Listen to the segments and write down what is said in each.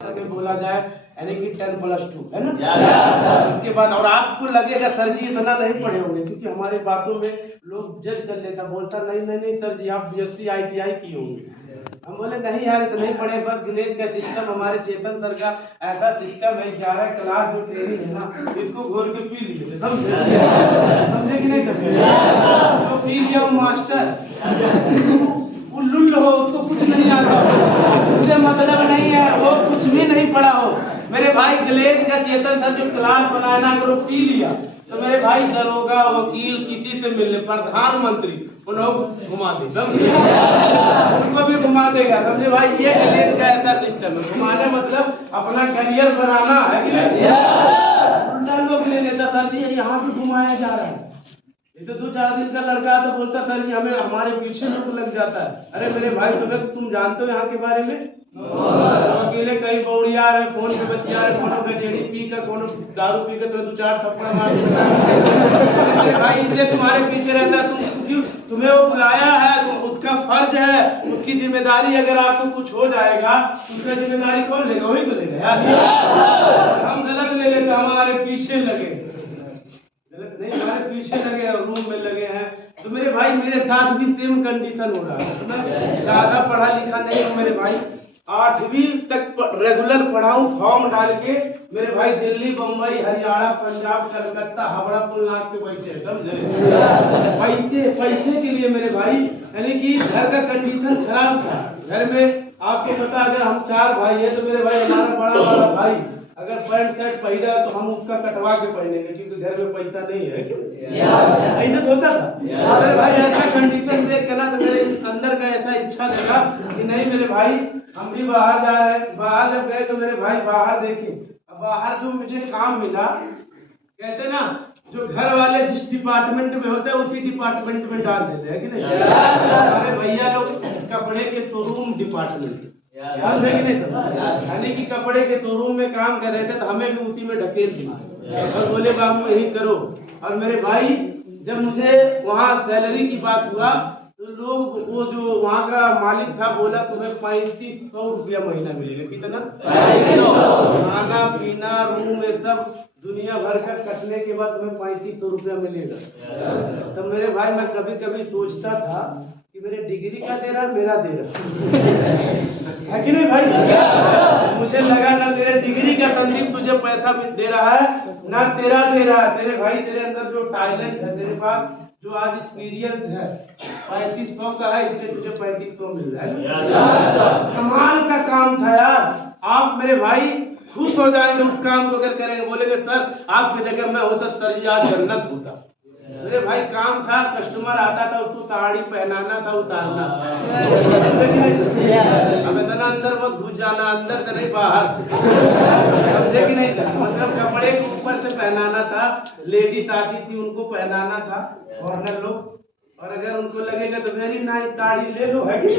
बोला जाए यानी कि 10+2 है ना। उसके बाद और आपको लगेगा सर जी इतना नहीं पढ़े होंगे, क्योंकि हमारी बातों में लोग जज कर लेता, बोलता नहीं नहीं नहीं सर जी आप BSc ITI किए होंगे। हम बोले नहीं यार इतना नहीं पढ़े, बस गिलेज का सिस्टम हमारे चेतन सर का ऐसा सिस्टम है 11 क्लास जो ट्रेनिंग है ना इसको घोर के पी लिए, समझे कि नहीं समझे। तो पी गया मास्टर उल्लुल हो, उसको कुछ नहीं आता, मुझे मतलब नहीं है, वो कुछ भी नहीं पढ़ा हो। मेरे भाई गिलेज का चेतन सर जो क्लास बनाया ना अगर वो पी लिया तो मेरे भाई दरोगा वकील किसी से मिलने प्रधानमंत्री उन्हें घुमा दे, उनको भी घुमा देगा, समझे भाई। ये गिलेज का ऐसा सिस्टम है, घुमाने मतलब अपना करियर बनाना है कि नहीं। उल्टा लोग ले लेता सर जी यहाँ भी घुमाया जा रहा है, ये तो 2-4 दिन का लड़का तो बोलता सर कि हमें हमारे पीछे लोग लग जाता है। अरे मेरे भाई तुम जानते हो यहाँ के बारे में, अकेले कहीं बौड़िया रहे, फोन पे बचिया रहे, कोनो गजेड़ी पी कर कोनो दारू पी कर 2-4 थप्पड़ मार देता भाई, इसलिए तुम्हारे पीछे रहता है। क्यों तुम्हें वो बुलाया है, तुम उसका फर्ज है, उसकी जिम्मेदारी। अगर आपको कुछ हो जाएगा उसका जिम्मेदारी कौन लेगा, वही तो लेगा यार। हम गलत ले लेते, हमारे पीछे लगे, नहीं हमारे पीछे लगे और रूम में लगे हैं। तो मेरे भाई मेरे साथ भी सेम कंडीशन हो रहा है। मैं ज्यादा पढ़ा लिखा नहीं हूँ मेरे भाई, 8वीं तक रेगुलर पढ़ा हूँ फॉर्म डाल के। मेरे भाई दिल्ली बम्बई हरियाणा पंजाब कलकत्ता हावड़ा पुल नाथ पे बैठे, समझे। पैसे के लिए मेरे भाई, यानी कि घर का कंडीशन खराब था। घर में आपको पता अगर हम 4 भाई है तो मेरे भाई हमारा बड़ा वाला भाई अगर पैंट शर्ट पहना तो हम उसका कटवा के पहनेंगे, क्योंकि घर में पैसा नहीं है। ऐसा होता था मेरे भाई, ऐसा कंडीशन देख कर ना तो मेरे अंदर का ऐसा इच्छा देगा कि नहीं मेरे भाई हम भी बाहर जा रहे हैं। बाहर जब गए तो मेरे भाई बाहर देखे, अब बाहर जो मुझे काम मिला, कहते ना जो घर वाले जिस डिपार्टमेंट में होते हैं उसी डिपार्टमेंट में डाल देते हैं कि नहीं। अरे भैया लोग कपड़े के शोरूम डिपार्टमेंट, यानी कि कपड़े के शोरूम में काम कर रहे थे तो हमें भी उसी में ढकेल दिया और बोले बाबू यही करो। और मेरे भाई जब मुझे वहाँ सैलरी की बात हुआ तो लोग वो जो वहाँ का मालिक था बोला तुम्हें 3500 रुपया महीना मिलेगा। कितना? खाना पीना रूम ये सब दुनिया भर का कटने के बाद तुम्हें 3500 रुपया मिलेगा। तो मेरे भाई मैं कभी कभी सोचता था कि मेरे डिग्री का दे रहा मेरा दे रहा है कि नहीं भाई। मुझे लगा ना तेरे डिग्री का संदीप तुझे पैसा दे रहा है ना तेरा दे रहा है। तेरे भाई तेरे अंदर जो टैलेंट है, तेरे पास जो आज एक्सपीरियंस है 3500 का है, इसलिए तुझे 3500 मिल रहा है। कमाल का काम था यार। आप मेरे भाई खुश हो जाएंगे उस काम को अगर करेंगे। बोलेंगे सर आपकी जगह मैं होता सर जी आज जन्नत होता। मेरे भाई काम था, कस्टमर आता था उसको साड़ी पहनाना था, उतारना। अब इतना अंदर मत घुस जाना, अंदर से नहीं बाहर, समझे कि नहीं था। मतलब कपड़े के ऊपर से पहनाना था, लेडीज आती थी उनको पहनाना था फॉरनर लोग, और अगर उनको लगेगा तो वेरी नाइस साड़ी ले लो, है कि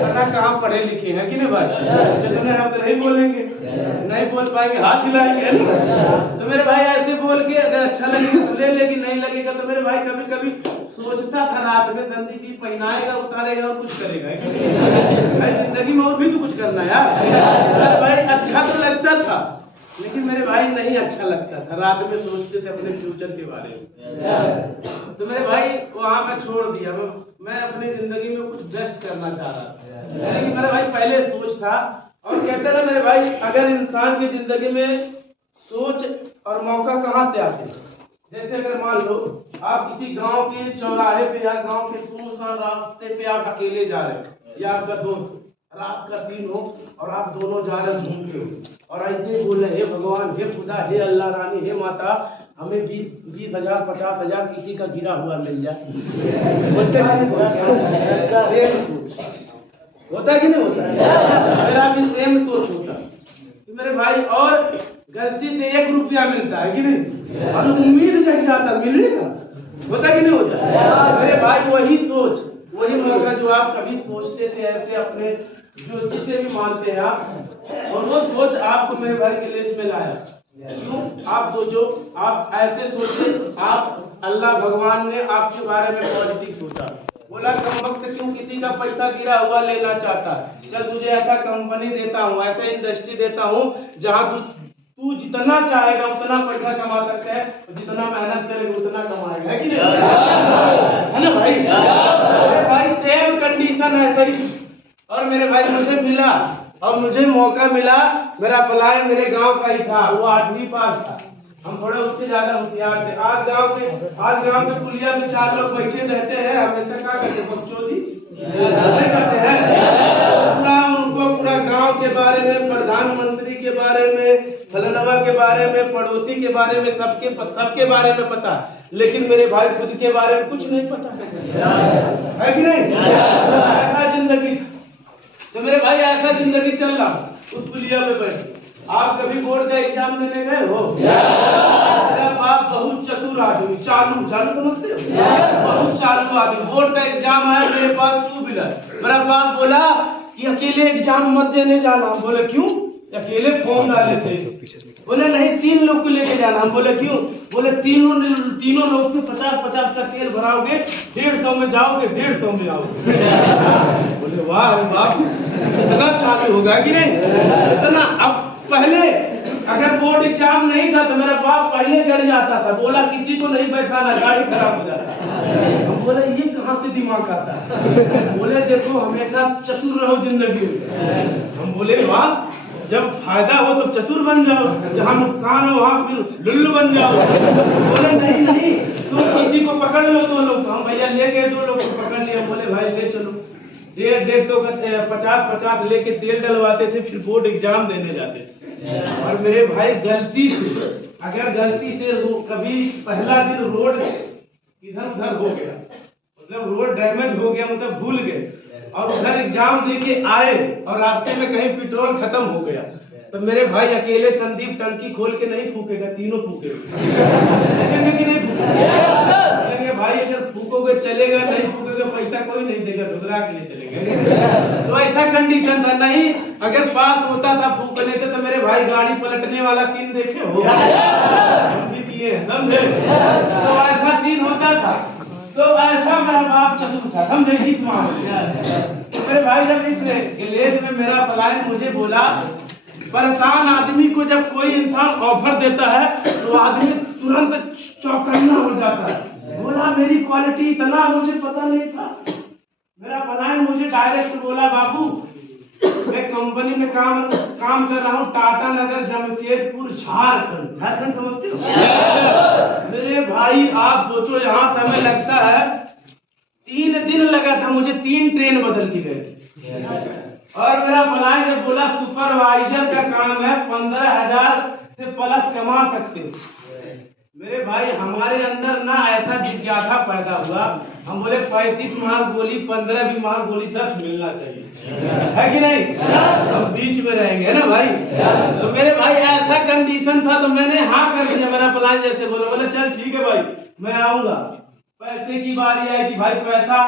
पता कहाँ पढ़े लिखे हैं कि नहीं भाई। तो हम तो नहीं बोलेंगे, नहीं बोल पाएंगे, हाथ हिलाएंगे। तो मेरे भाई ऐसे बोल के अगर अच्छा लगेगा तो ले लेगी, नहीं लगेगा तो मेरे भाई कभी कभी सोचता था रात में संदीप जी पहनाएगा उतारेगा और कुछ करेगा भाई जिंदगी में और भी तो कुछ करना यार। भाई अच्छा तो लगता था लेकिन मेरे भाई नहीं अच्छा लगता था, रात में सोचते थे अपने फ्यूचर के बारे में। तो मेरे भाई वहाँ मैं छोड़ दिया, मैं अपनी जिंदगी में कुछ बेस्ट करना चाह रहा था। लेकिन मेरे भाई पहले सोच था, और कहते ना मेरे भाई अगर इंसान की जिंदगी में सोच और मौका कहाँ से आते हैं। जैसे अगर मान लो आप किसी गांव के चौराहे पे या गांव के सुनसान रास्ते पे आप अकेले जा रहे हो या आपका दोस्त, रात का दिन हो और आप दोनों जा रहे घूमते हो और ऐसे बोल रहे हे भगवान, हे खुदा, हे अल्लाह रानी, हे माता हमें 20,000 50,000 किसी का गिरा हुआ मिल जाए। होता कि नहीं होता? मेरा भी सेम सोच होता कि मेरे भाई और गलती से 1 रुपया मिलता है कि नहीं, और उम्मीद जग जाता मिलेगा। होता कि नहीं होता? मेरे भाई वही सोच वही मौका जो आप कभी सोचते थे ऐसे अपने जो जिसे भी मानते हैं आप, और वो सोच आपको मेरे भाई के लिस्ट में लाया। क्यों? आप सोचो, आप ऐसे सोचे, आप अल्लाह भगवान ने आपके बारे में पॉजिटिव सोचा, बोला कम वक्त क्यों किसी का पैसा गिरा हुआ लेना चाहता है, चल तुझे ऐसा कंपनी देता हूँ, ऐसा इंडस्ट्री देता हूँ जहाँ तू जितना चाहेगा उतना पैसा कमा सकता है, जितना मेहनत करेगा उतना कमाएगा, है कि नहीं? है ना भाई? अरे भाई सेम कंडीशन है सही। और मेरे भाई मुझे मिला और मुझे मौका मिला, मेरा पलायन मेरे गांव का ही था, वो 8वीं पास था, हम थोड़ा उससे ज्यादा होशियार थे। आज गांव के पुलिया में 4 लोग बैठे रहते हैं, हमेशा क्या करते बकचोदी करते हैं। पूरा गांव के बारे में, प्रधानमंत्री के बारे में, फलनवा के बारे में, पड़ोसी के बारे में, सबके बारे में पता, लेकिन मेरे भाई खुद के बारे में कुछ नहीं पता है कि नहीं? ऐसा जिंदगी, तो मेरे भाई ऐसा जिंदगी चल रहा उस पुलिया में बैठ। आप कभी बोर्ड का एग्जाम देने गए हो? मेरा बाप बहुत चतुर आदमी, चालू समझते हो? बहुत चालू आदमी। बोर्ड का एग्जाम आया मेरे पास 2 व्हीलर, मेरा बाप बोला कि अकेले एग्जाम मत देने जाना। हम बोले क्यों? अकेले फॉर्म डाले थे। बोले नहीं 3 लोग को लेके जाना। हम बोले क्यों? बोले तीनों लोग के 50-50 का तेल भराओगे, 150 में जाओगे, 150 में आओगे। बोले वाह बाप, इतना चालू होगा कि नहीं? इतना। अब पहले अगर बोर्ड एग्जाम नहीं था तो मेरा बाप पहले डर जाता था, बोला किसी को नहीं बैठाना, गाड़ी खराब हो जाता। हम बोले ये कहाँ से दिमाग आता है? बोले देखो हमेशा चतुर रहो जिंदगी में। हम बोले वाह, जब फायदा हो तो चतुर बन जाओ, जहाँ नुकसान हो वहाँ फिर लुल्लू बन जाओ। बोले नहीं तुम किसी को पकड़ लो 2 लोग। हम भैया ले गए 2 लोग को पकड़ लिया। बोले भाई ले चलो, 150 का 50 लेके तेल डलवाते थे, फिर बोर्ड एग्जाम देने जाते थे। और मेरे भाई गलती से, अगर गलती से कभी पहला दिन रोड इधर उधर हो गया, मतलब रोड डैमेज हो गया, मतलब भूल गए, और उधर एग्जाम देके आए और रास्ते में कहीं पेट्रोल खत्म हो गया, तो मेरे भाई अकेले संदीप टंकी खोल के नहीं फूकेगा, तीनों फूकेगा। कि नहीं फूकेंगे भाई? अगर फूकोगे चलेगा, नहीं फूकोगे पैसा कोई नहीं देगा, घुघरा के लिए चलेगा। तो ऐसा कंडीशन था। नहीं अगर पास होता था फूकने से तो मेरे भाई गाड़ी पलटने वाला सीन देखे हो, हम भी किए समझे। तो ऐसा सीन होता था। तो ऐसा मेरा बाप चतुर था, समझे ही तो मेरे भाई जब इस विलेज में मेरा पलायन मुझे बोला, परेशान आदमी को जब कोई इंसान ऑफर देता है तो आदमी तुरंत चौकन्ना हो जाता है। बोला मेरी क्वालिटी इतना मुझे पता नहीं था। मेरा पलायन मुझे डायरेक्ट बोला बाबू मैं कंपनी में काम कर रहा हूँ, टाटा नगर जमशेदपुर झारखंड समझते हो? मेरे भाई आप सोचो, यहाँ समय लगता है 3 दिन लगा था मुझे, 3 ट्रेन बदल के गए। और मेरा पलायन जब बोला सुपरवाइजर का काम है, 15,000 से प्लस कमा सकते हो। मेरे भाई हमारे अंदर ना ऐसा जिज्ञासा पैदा हुआ, हम बोले 35 मार्क गोली, 15 भी मार्क गोली 10 मिलना चाहिए, है कि नहीं? हम बीच में रहेंगे ना भाई। तो मेरे भाई ऐसा कंडीशन था, तो मैंने हाँ कर दिया। मेरा प्लान जैसे बोले चल ठीक है भाई मैं आऊंगा। पैसे की बारी आई कि भाई पैसा,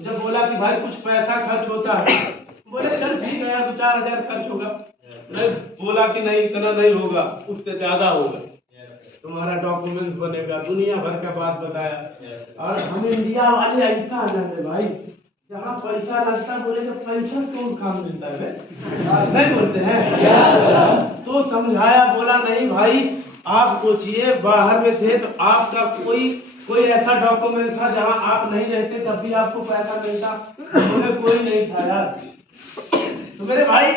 जब बोला कि भाई कुछ पैसा खर्च होता है, बोले चल ठीक है यार 2-4 हजार खर्च होगा। मैं बोला कि नहीं इतना नहीं होगा, उससे ज्यादा होगा, तुम्हारा डॉक्यूमेंट बनेगा, दुनिया भर का बात बताया। और हम इंडिया वाले ऐसा जाने भाई, जहाँ पैसा लगता बोले तो पैसा कौन काम मिलता है, नहीं बोलते हैं। तो समझाया, बोला नहीं भाई आप सोचिए बाहर में थे तो आपका कोई ऐसा डॉक्यूमेंट था जहाँ आप नहीं रहते तब भी आपको पैसा मिलता? बोले कोई नहीं था यार। तो मेरे भाई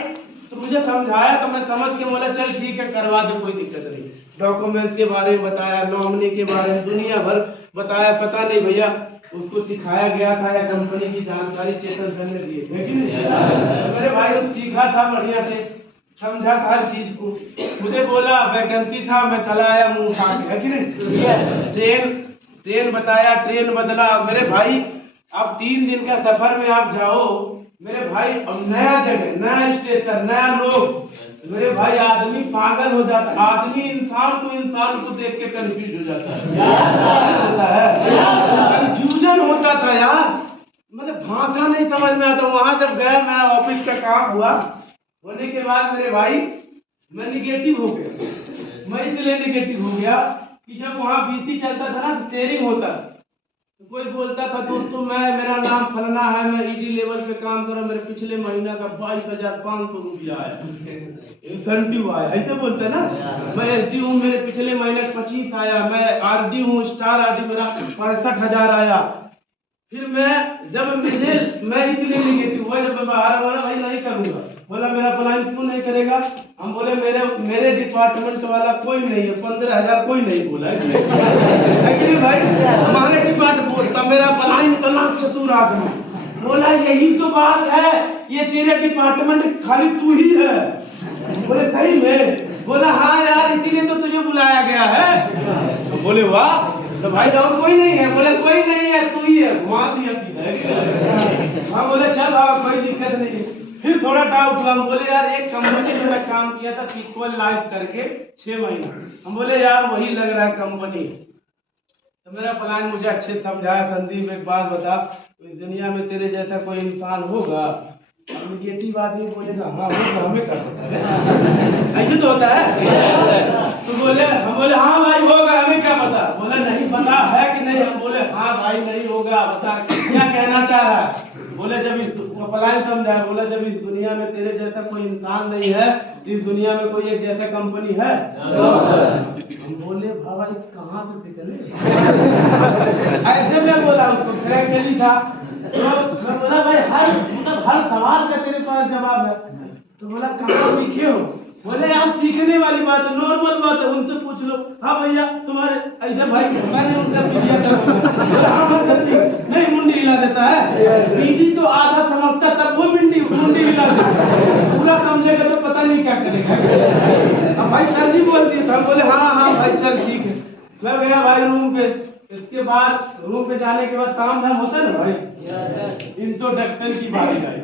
तो मुझे समझाया तो मैं समझ के बोला चल ठीक है करवा दे, कोई दिक्कत नहीं। डॉक्यूमेंट के बारे में बताया, नॉमिनी के बारे में दुनिया भर बताया। पता नहीं भैया उसको सिखाया गया था या कंपनी की जानकारी चेतन सर ने दी है कि नहीं? तो मेरे भाई वो सीखा था बढ़िया से, समझा था हर चीज को। मुझे बोला वैकेंसी था, मैं चला आया मुंह उठा के, है कि नहीं? ट्रेन बताया, ट्रेन बदला। मेरे भाई अब 3 दिन का सफर में आप जाओ मेरे भाई, अब नया जगह, नया स्टेशन, नया लोग, मेरे भाई आदमी पागल हो जाता है। आदमी इंसान को देख के कंफ्यूज हो जाता है। कंफ्यूजन होता था यार, मतलब भाषा नहीं समझ में आता। वहां जब गया मैं ऑफिस का काम हुआ, होने के बाद मेरे भाई मैं निगेटिव हो गया। मैं इसलिए निगेटिव हो गया कि जब वहाँ बीसी चलता था ना, शेयरिंग होता, तो कोई बोलता था दोस्तों मेरा नाम फलना है, मैं ईडी लेवल पे काम कर रहा हूँ, मेरे पिछले महीना का 22,500 रुपया आया, इंसेंटिव आया, ऐसे बोलते ना। मैं एसडी हूँ, मेरे पिछले महीने 25 आया, मैं आरडी हूँ, स्टार आरडी मेरा 65,000 आया। फिर मैं इतने निगेटिव हुआ जब मैं बाहर बोला भाई नहीं करूंगा, बोला मेरा प्लान क्यों नहीं करेगा? हम बोले मेरे डिपार्टमेंट वाला कोई नहीं है, 15,000 कोई नहीं बोला है भाई, हमारे डिपार्टमेंट बोलता मेरा प्लान इतना चतुर आदमी, बोला यही तो बात है, ये तेरे डिपार्टमेंट खाली तू ही है। बोले सही में? बोला हाँ यार इसीलिए तो तुझे बुलाया गया है। तो बोले वाह, तो भाई और कोई नहीं है? बोले कोई नहीं है, तू ही है, घुमा दिया है। हाँ बोले चल कोई दिक्कत नहीं। फिर थोड़ा डाउट हुआ, हम बोले यार एक कंपनी में मैं काम किया था इक्वल लाइफ करके 6 महीना, हम बोले यार वही लग रहा है कंपनी। तो मेरा प्लान मुझे अच्छे समझाया, संदीप एक बात बता, इस दुनिया में तेरे जैसा कोई इंसान होगा? निगेटिव आदमी बोलेगा हाँ होगा, हमें क्या ऐसे तो होता है। तो हम बोले हाँ भाई होगा, हमें क्या पता? बोला नहीं पता है कि नहीं? हम बोले हाँ भाई नहीं होगा, बता क्या कहना चाह रहा है? बोले जब इस प्लान समझाया, बोला जब इस दुनिया में तेरे जैसा कोई इंसान नहीं है, इस दुनिया में कोई एक जैसा कंपनी है? हम बोले भाई कहाँ से निकले ऐसे मैं बोला उसको, फ्रैंकली था। तो मैं बोला भाई हर सवाल का तेरे पास जवाब है? तो बोला कहाँ सीखे हो? बोले आप सीखने वाली बात है, नॉर्मल बात है, उनसे पूछ लो। हाँ भैया तुम्हारे ऐसे भाई मैंने उनका दिया था, हाँ नहीं मुंडी हिला देता है, ईडी तो आधा समझता तब वो मुंडी हिला देता, पूरा समझेगा तो पता नहीं क्या करेगा। अब भाई सर जी बोल दिए, हम बोले हाँ भाई चल ठीक है। मैं गया भाई रूम पे, इसके बाद रूम पे जाने के बाद काम धाम होता है ना भाई, इंट्रोडक्शन की बारी आई।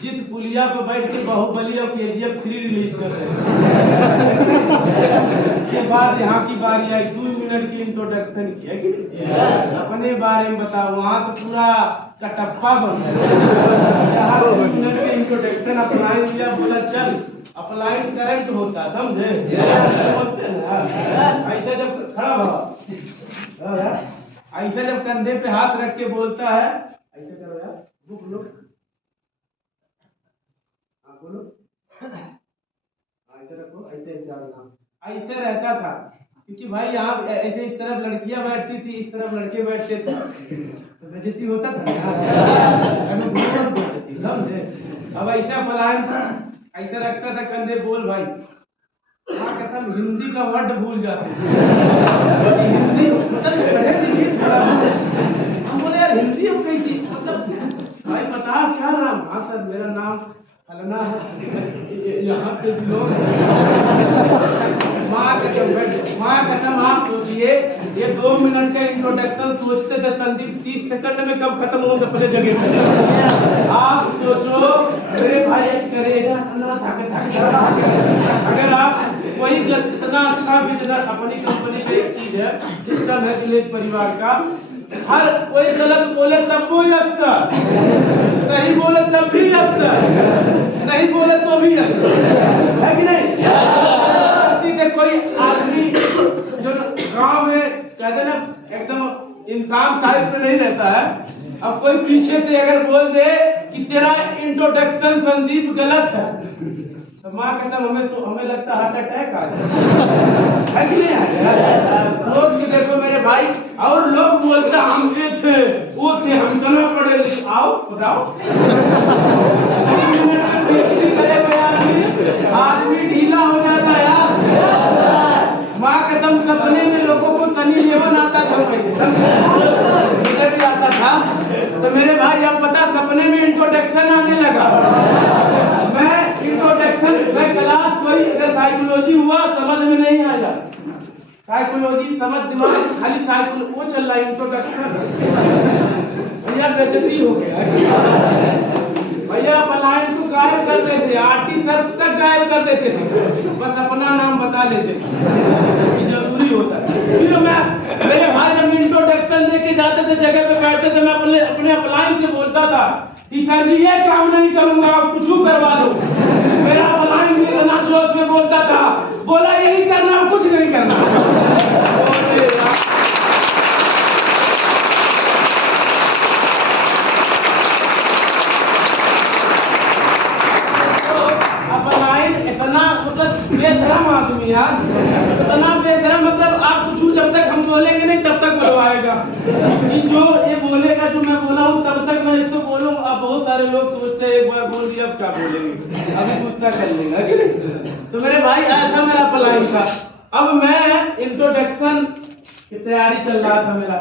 जिस पुलिया पे बैठ के बाहुबली और KGF 3 रिलीज कर रहे हैं, ये बात यहाँ की बारी आई, 2 मिनट की इंट्रोडक्शन की है कि अपने बारे में बताओ। वहाँ तो पूरा कटप्पा बन यहाँ 2 मिनट के इंट्रोडक्शन अप्लाइन किया, बोला चल अप्लाइन करंट होता, समझे? ऐसे जब खड़ा हुआ, ऐसे जब कंधे पे हाथ रख के बोलता है, ऐसे करो यार, बुक लो, बोलो ऐसे रखो, ऐसे ऐसे रहता था। क्योंकि भाई यहाँ ऐसे इस तरफ लड़कियां बैठती थी, इस तरफ लड़के बैठते थे, तो बेइज्जती होता था। समझे? अब ऐसा प्लान ऐसे रखता था कंधे, बोल भाई कसम हिंदी का वर्ड भूल जाते हिंदी हम बोले यार हिंदी हो गई थी, मतलब भाई बता क्या नाम? हाँ सर मेरा नाम फलना है, यहाँ से लोग माँ कसम आप सोचिए, ये 2 मिनट का इंट्रोडक्शन सोचते थे संदीप 30 सेकंड में कब खत्म होगा अपने जगह पे। आप सोचो मेरे भाई करेगा अगर आप कोई इतना अच्छा बिजनेस, अपनी कंपनी की एक चीज है सिस्टम है विलेज परिवार का, हर कोई गलत बोले तब कोई लगता, नहीं बोले तब भी लगता, नहीं बोले तो भी लगता है कि नहीं? से कोई आदमी जो गांव में कहते ना एकदम इंसान टाइप में नहीं रहता है, अब कोई पीछे से अगर बोल दे कि तेरा इंट्रोडक्शन संदीप गलत है, तो माँ कहता हमें लगता हार्ट अटैक आ जाए, है कि नहीं? सोच के देखो मेरे भाई, और लोग बोलते हम ये थे वो थे, हम इतना पढ़े लिखे, आओ बताओ आदमी ढीला हो जाता यार। माँ कसम सपने में लोगों को सनी लेवन आता था, मुझे भी आता था। तो मेरे भाई अब पता सपने में इंट्रोडक्शन आने लगा, मैं इंट्रोडक्शन में क्लास कोई अगर साइकोलॉजी हुआ समझ में नहीं आया, साइकोलॉजी समझ दिमाग खाली साइकोलॉजी वो चल रहा है, इंट्रोडक्शन भैया बेइज्जती हो गया भैया। पलायन को गायब कर देते, आरटी सर तक गायब कर देते थे, बस अपना नाम बता लेते थे, जरूरी होता है। फिर मेरे भाई जब इंट्रोडक्शन देके जाते थे जगह पे बैठते थे, मैं अपने अपलाइन से बोलता था कि सर जी ये काम नहीं करूंगा, आप कुछ करवा लो। मेरा अपलाइन इतना जोश में बोलता था, बोला यही करना कुछ नहीं करना। बेशरम आदमी यार, इतना बेशरम, मतलब आप कुछ जब तक हम बोलेंगे नहीं तब तक बुलवाएगा कि जो ये बोलेगा जो मैं बोला हूँ तब तक मैं इसको बोलूँ। अब बहुत सारे लोग सोचते हैं एक बार बोल दिया अब क्या बोलेंगे, अभी गुस्सा कर लेगा। तो मेरे भाई ऐसा मेरा प्लान था। अब मैं इंट्रोडक्शन की तैयारी चल रहा था मेरा।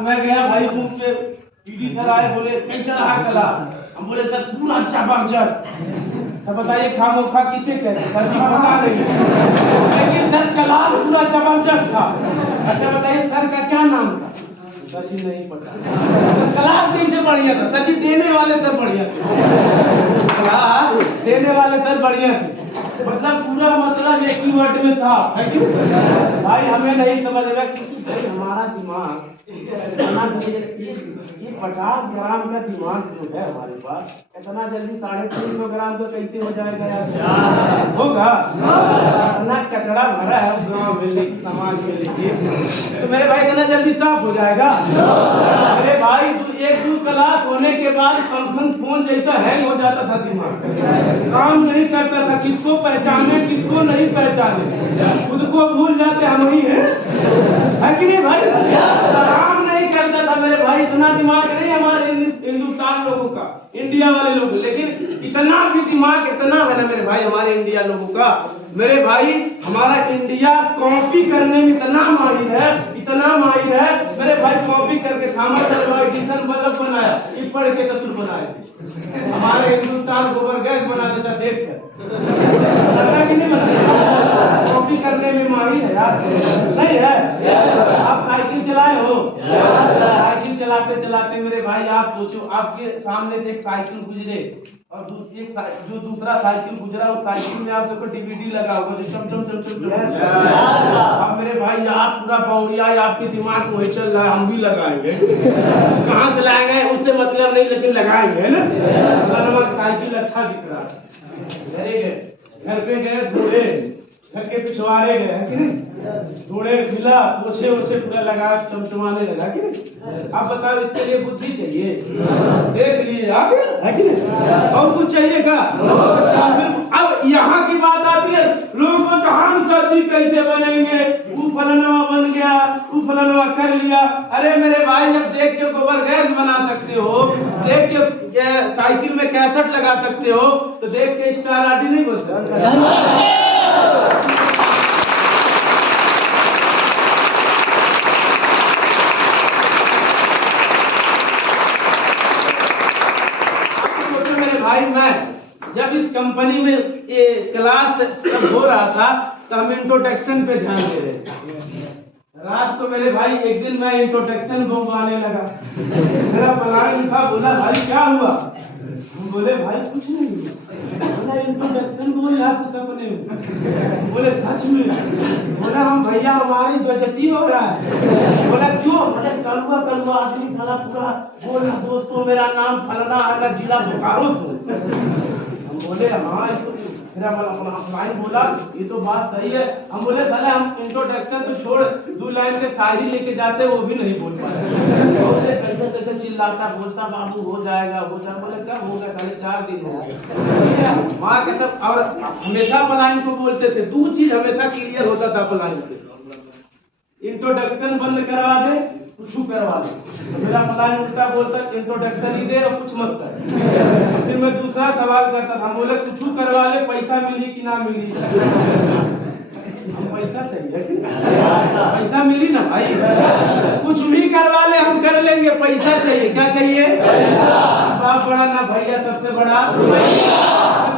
मैं गया भाई रूम पे, पीडी सर आए, बोले कैसा रहा कला? हम बोले सर पूरा अच्छा जबरदस्त। तो बताइए खामोखा किसे कहते हैं, सर बता देंगे, लेकिन सर कला पूरा जबरदस्त था। अच्छा बताइए सर का क्या नाम था? सर जी नहीं पता। तो क्लास कैसे बढ़िया था? सर जी देने वाले सर बढ़िया थे, क्लास देने वाले सर बढ़िया थे, मतलब पूरा मतलब एक ही वर्ड में था, है कि भाई हमें नहीं समझ रहा क्योंकि हमारा दिमाग ये 50 ग्राम का दिमाग जो है हमारे पास, इतना जल्दी 350 ग्राम का कैसे हो जाएगा यार? होगा इतना कचरा भरा है गाँव में लेके, समाज में लेके, तो मेरे भाई इतना जल्दी साफ हो जाएगा? अरे भाई एक दो क्लास होने के बाद फंक्शन फोन जैसा हैंग हो जाता था, दिमाग काम नहीं करता था, किसको पहचाने किसको नहीं पहचाने, खुद को भूल जाते हम ही है कि नहीं भाई? काम नहीं करता था मेरे भाई, इतना दिमाग नहीं हमारे हिंदुस्तान लोगों का, इंडिया वाले लोग, लेकिन इतना भी दिमाग इतना है ना मेरे भाई हमारे इंडिया लोगों का। मेरे भाई हमारा इंडिया कॉपी करने में इतना माहिर है, इतना माहिर है मेरे भाई, कॉपी करके थॉमस अल्वा एडिसन बल्ब बनाया, ये पढ़ के कसूर बनाए। हमारे हिंदुस्तान गोबर गैस बना देता देख कर, कि नहीं बना? कॉपी करने में माहिर है यार, नहीं है? आप साइकिल चलाए हो? साइकिल चलाते चलाते मेरे भाई आप सोचो, आपके सामने से एक साइकिल गुजरे और जो दूसरा साइकिल गुजरा, उस साइकिल में आप देखो डीवीडी लगा होगा जो चम चम चम चम। अब मेरे भाई आप पूरा बाउरिया, आपके दिमाग में वही चल रहा है हम भी लगाएंगे, कहाँ से लाएंगे उससे मतलब नहीं, लेकिन लगाएंगे ना। साइकिल अच्छा दिख रहा है, घर पे गए धोड़े, घर के पिछवाड़े गए, है कि नहीं? धोड़े मिला, पोछे ओछे पूरा लगा, चमचमाने लगा कि नहीं? अब बताओ इसके लिए बुद्धि चाहिए, देख लिए आ गया, है कि नहीं? और कुछ चाहिए क्या? अब यहाँ की बात आती है, लोग को हम सब्जी कैसे बनेंगे, वो फलनवा बन गया, वो फलनवा कर लिया। अरे मेरे भाई जब देख के गोबर गैस बना सकते हो, देख के साइकिल में कैसेट लगा सकते हो, तो देख के स्टार आदि नहीं बोलते। भाई मैं जब इस कंपनी में ये क्लास हो रहा था तो हम इंट्रोडक्शन पे ध्यान दे रहे थे। रात को मेरे भाई एक दिन मैं इंट्रोडक्शन घुमाने लगा, मेरा प्लान था, बोला भाई क्या हुआ? हम बोले भाई कुछ नहीं, बोला इंट्रोडक्शन बोल रहा था सपने में, बोले सच में? बोला हम भैया हमारी बेइज्जती हो रहा है। बोला क्यों? बोले कलुआ कलुआ आदमी खड़ा पूरा बोल रहा दोस्तों मेरा नाम फलाना है, जिला बोकारो से। हम बोले हाँ मेरा भाई बोला ये तो बात सही है। हम बोले पहले हम इंट्रोडक्शन तो छोड़, 2 लाइन के शायरी लेके जाते वो भी नहीं बोल पाए, कैसे कैसे चिल्लाता बोलता बाबू हो जाएगा हो जाएगा। बोले क्या होगा, खाली 4 दिन हो गया वहाँ के सब। और हमेशा पलायन को बोलते थे, 2 चीज हमेशा क्लियर होता था पलायन से, इंट्रोडक्शन बंद करवा दे कुछ करवा दे। तो मेरा पलायन उल्टा बोलता इंट्रोडक्शन ही दे और कुछ मत कर। फिर मैं दूसरा सवाल करता था, बोले कुछ करवा ले पैसा मिली कि ना मिली? हम पैसा चाहिए, पैसा मिली ना भाई, कुछ भी करवा ले हम कर लेंगे, पैसा चाहिए। क्या चाहिए? बाप बड़ा ना भैया सबसे बड़ा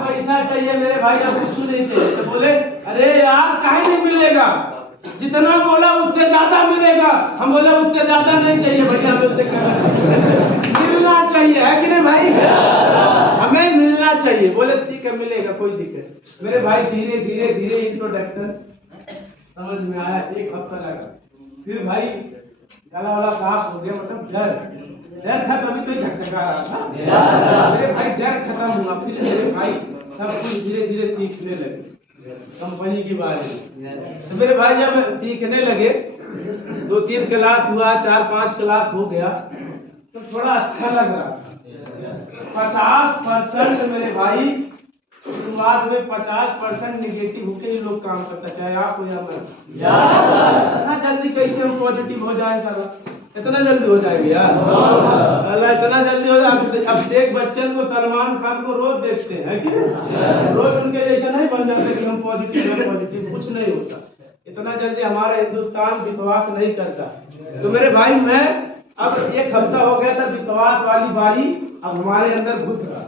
पैसा चाहिए मेरे भाई, अब कुछ नहीं चाहिए। तो बोले अरे यार काहे नहीं मिलेगा, जितना बोला उससे ज्यादा मिलेगा। हम बोले उससे ज्यादा नहीं चाहिए भैया, हमें उससे मिलना चाहिए, है कि नहीं भाई? हमें मिलना चाहिए। बोले ठीक है मिलेगा, कोई दिक्कत। मेरे भाई धीरे धीरे धीरे इंट्रोडक्शन समझ में आया, 1 हफ्ता लगा। फिर भाई गला वाला साफ हो गया, मतलब डर था तभी तो झकझका रहा था। मेरे भाई डर खत्म हुआ, फिर मेरे भाई सब कुछ धीरे धीरे सीखने लगे कंपनी के बारे में। तो मेरे भाई जब सीखने लगे, 2-3 क्लास हुआ, 4-5 क्लास हो गया, तो थोड़ा अच्छा लग रहा था। 50% मेरे भाई शुरुआत में 50% निगेटिव होके ही लोग काम करता, चाहे आप हो या मैं। इतना जल्दी कैसे हम पॉजिटिव हो जाए सारा? इतना जल्दी हो जाएंगे यार? अल्लाह इतना जल्दी हो जाए। अब देख बच्चन को, सलमान खान को रोज देखते हैं कि रोज उनके जैसा नहीं बन जाते कि हम पॉजिटिव हैं, पॉजिटिव कुछ नहीं होता। इतना जल्दी हमारा हिंदुस्तान विश्वास नहीं करता। तो मेरे भाई, मैं अब 1 हफ्ता हो गया था, विश्वास वाली बारी अब हमारे अंदर घुस रहा।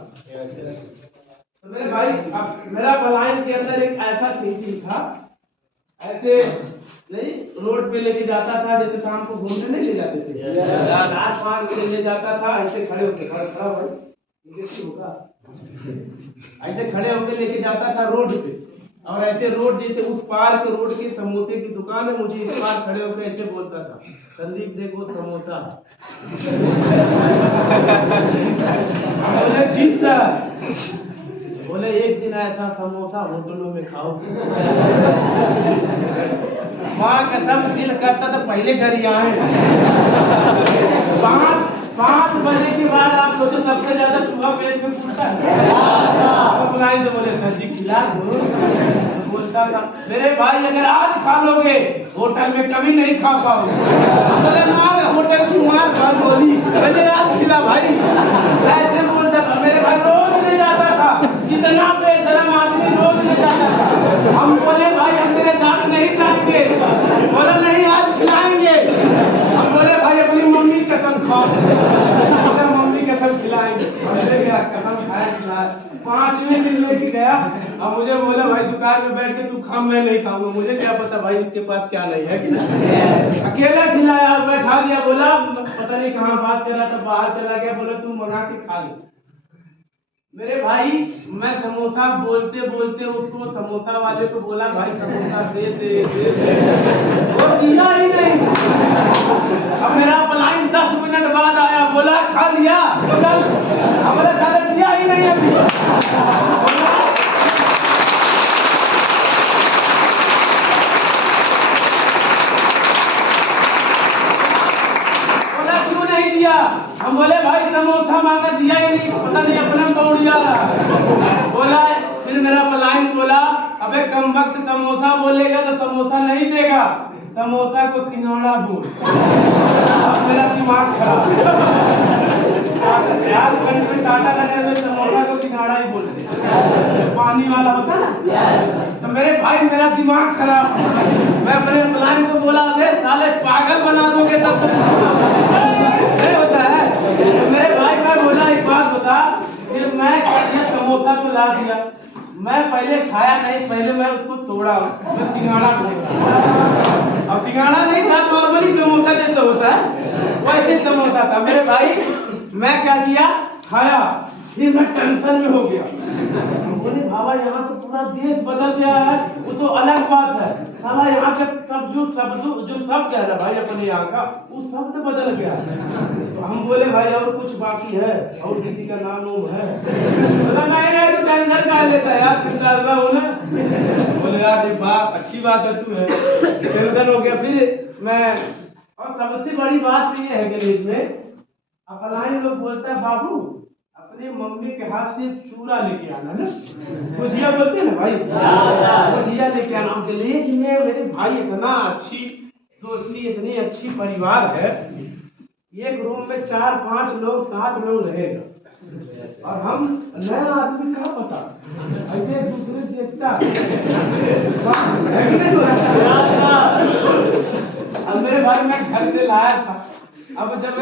तो मेरे भाई, अब मेरा पलायन के अंदर एक ऐसा थिंकिंग था, ऐसे नहीं रोड पे लेके जाता था, जैसे शाम को घूमने नहीं ले जाते थे, 4-5 बजे ले जाता था, ऐसे खड़े होके खड़ा होगा, ऐसे खड़े होके लेके जाता था रोड पे। और ऐसे रोड जैसे उस पार के रोड के समोसे की दुकान है, मुझे इस पार खड़े होकर ऐसे बोलता था, संदीप देखो समोसा। बोले जीता, बोले एक दिन ऐसा समोसा होटलों में खाओ। माँ कसम दिल करता था पहले घर ही आए। 5 बजे के बाद आप सोचो सबसे ज्यादा चूहा पेट में फूटता है। बुलाई तो बोले सर जी खिला दो। बोलता था मेरे भाई अगर आज खा लोगे होटल में कभी नहीं खा पाओगे। बोले मार होटल की मार खा बोली, पहले आज खिला भाई। ऐसे बोलता था मेरे भाई, रोज ले जाता था, कितना बेशरम आदमी रोज ले जाता था। हम बोले भाई हम तेरे साथ नहीं जाएंगे। बोला नहीं आज खिलाएंगे। हम बोले भाई अपनी मम्मी कसम खाओ। मम्मी कसम खिलाएंगे। हमने गया कसम खाया खिलाया। 5वें दिन लेके गया, अब मुझे बोला भाई दुकान में बैठ के तू खा, मैं नहीं खाऊंगा। मुझे क्या पता भाई इसके पास क्या नहीं है कि नहीं। अकेला खिलाया, बैठा दिया, बोला पता नहीं कहाँ बात कर रहा था, बाहर चला गया, बोला तू मंगा के खा ले। मेरे भाई मैं समोसा बोलते बोलते उसको समोसा वाले को बोला भाई समोसा दे दे दे दे, वो दिया ही नहीं। अब मेरा पलायन 10 मिनट बाद आया, बोला खा लिया, चल। हमारे सारे दिया ही नहीं अभी। बोला क्यों नहीं दिया? हम बोले भाई समोसा मांगा, दिया ही नहीं, पता नहीं अपना तोड़ दिया। बोला फिर मेरा पलायन बोला अबे कम वक्त समोसा बोलेगा तो समोसा नहीं देगा, समोसा को सिंघाड़ा बोल। अब मेरा दिमाग खराब। झारखंड में टाटा लगे हुए समोसा को सिंघाड़ा ही बोलते, पानी वाला होता ना। तो मेरे भाई मेरा दिमाग खराब। मैं अपने पलायन को बोला अबे साले पागल बना दोगे तब नहीं होता है। तो मेरे भाई मैं बोला एक बात बता, फिर मैं समोसा को ला दिया। मैं पहले खाया नहीं, पहले मैं उसको तोड़ा, मैं सिंघाड़ा बोला। अब सिंघाड़ा नहीं था, नॉर्मली समोसा जैसा होता है वैसे समोसा था। मेरे भाई मैं क्या किया, खाया, फिर मैं टेंशन में हो गया। बोले बाबा यहाँ तो पूरा देश बदल गया है, वो तो अलग बात है। साला यहाँ के सब जो शब्द है ना भाई अपने यहाँ का, वो शब्द बदल गया। तो हम बोले भाई और कुछ बाकी है, और किसी का नाम उम है? बोला नहीं तो टेंशन का लेता है यार, चिंता हो ना। बोले यार बात अच्छी बात है, तू है टेंशन हो गया। फिर मैं, और सबसे बड़ी बात ये है कि इसमें अपलाइन लोग बोलता है बाबू अपने मम्मी के हाथ से चूड़ा लेके आना ना, गुजिया बोलते हैं ना भाई, गुजिया लेके आना। विलेज में मेरे भाई इतना अच्छी दोस्ती, इतनी अच्छी परिवार है, एक रूम में 4-5 लोग 7 लोग रहेगा, और हम नया आदमी का पता ऐसे एक दूसरे देखता। अब मेरे भाई मैं घर से लाया था, अब जब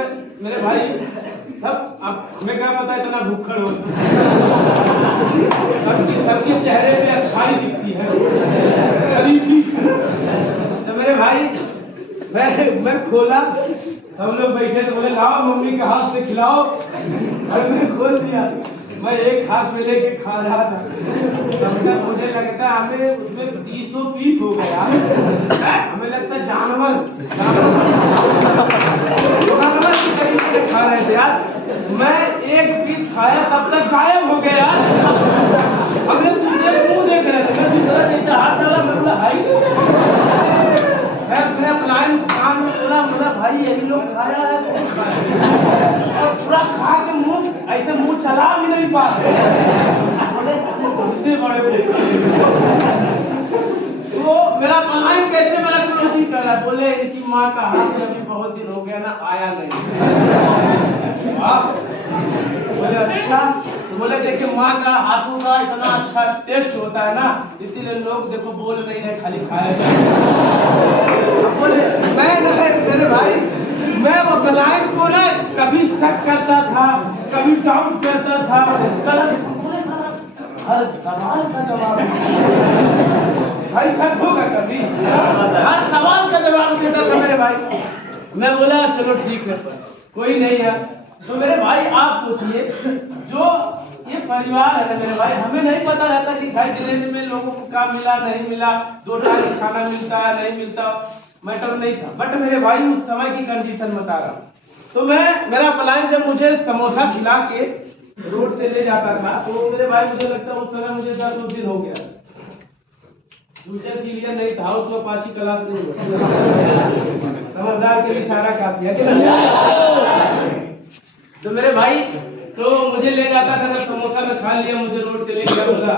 मेरे भाई सब, अब हमें क्या पता इतना भूखड़ हो, सबके चेहरे पे अच्छाई दिखती है, गरीबी। तो मेरे भाई मैं खोला, सब लोग बैठे तो बोले लाओ मम्मी के हाथ से खिलाओ, और मैंने खोल दिया। मैं एक हाथ में लेके खा रहा था, तब मुझे लगता है हमें उसमें 300 पीस हो गया। हमें लगता है जानवर की तरीके से खा रहे थे यार। मैं एक पीस खाया तब तक गायब हो गया। हमने दूसरे मुंह देख रहे थे, मैं दूसरा जैसे हाथ डाला, मतलब हाई मैं पलायन कान में बोला, बोला भाई यही लोग खाया है, और पूरा खा के मुंह ऐसे मुंह चला भी नहीं पा रहे। बोले वो मेरा पलायन कैसे मेरा क्लोजिंग कर रहा है, बोले इनकी माँ का हाथ अभी बहुत दिन हो गया ना आया नहीं। बोले अच्छा, तो बोले देखिए माँ का हाथों का इतना अच्छा टेस्ट होता है ना, इसीलिए लोग देखो बोल नहीं रहे, खाली खाया जाए। बोले मेरे भाई, मैं वो क्लाइंट को ना कभी शक करता था, कभी डाउट करता था, हर सवाल का जवाब भाई शक होगा कभी, हर सवाल का जवाब देता था मेरे भाई। मैं बोला चलो ठीक है, कोई नहीं है। तो मेरे भाई आप सोचिए, जो ये परिवार है मेरे भाई, हमें नहीं पता रहता कि भाई जिले में लोगों को काम मिला नहीं मिला, 2 टाइम खाना मिलता है नहीं मिलता, मैटर नहीं था। बट मेरे भाई उस समय की कंडीशन बता रहा हूँ। तो मेरा पलायन जब मुझे समोसा खिला के रोड से ले जाता था, तो मेरे भाई मुझे लगता उस समय मुझे 10 दिन हो गया, फ्यूचर के लिए नहीं था, उसको 5 क्लास नहीं हुआ, समझदार के लिए सारा काफी है। तो मेरे भाई तो मुझे ले जाता था, मैं समोसा में खा लिया, मुझे रोड से ले गया, बोला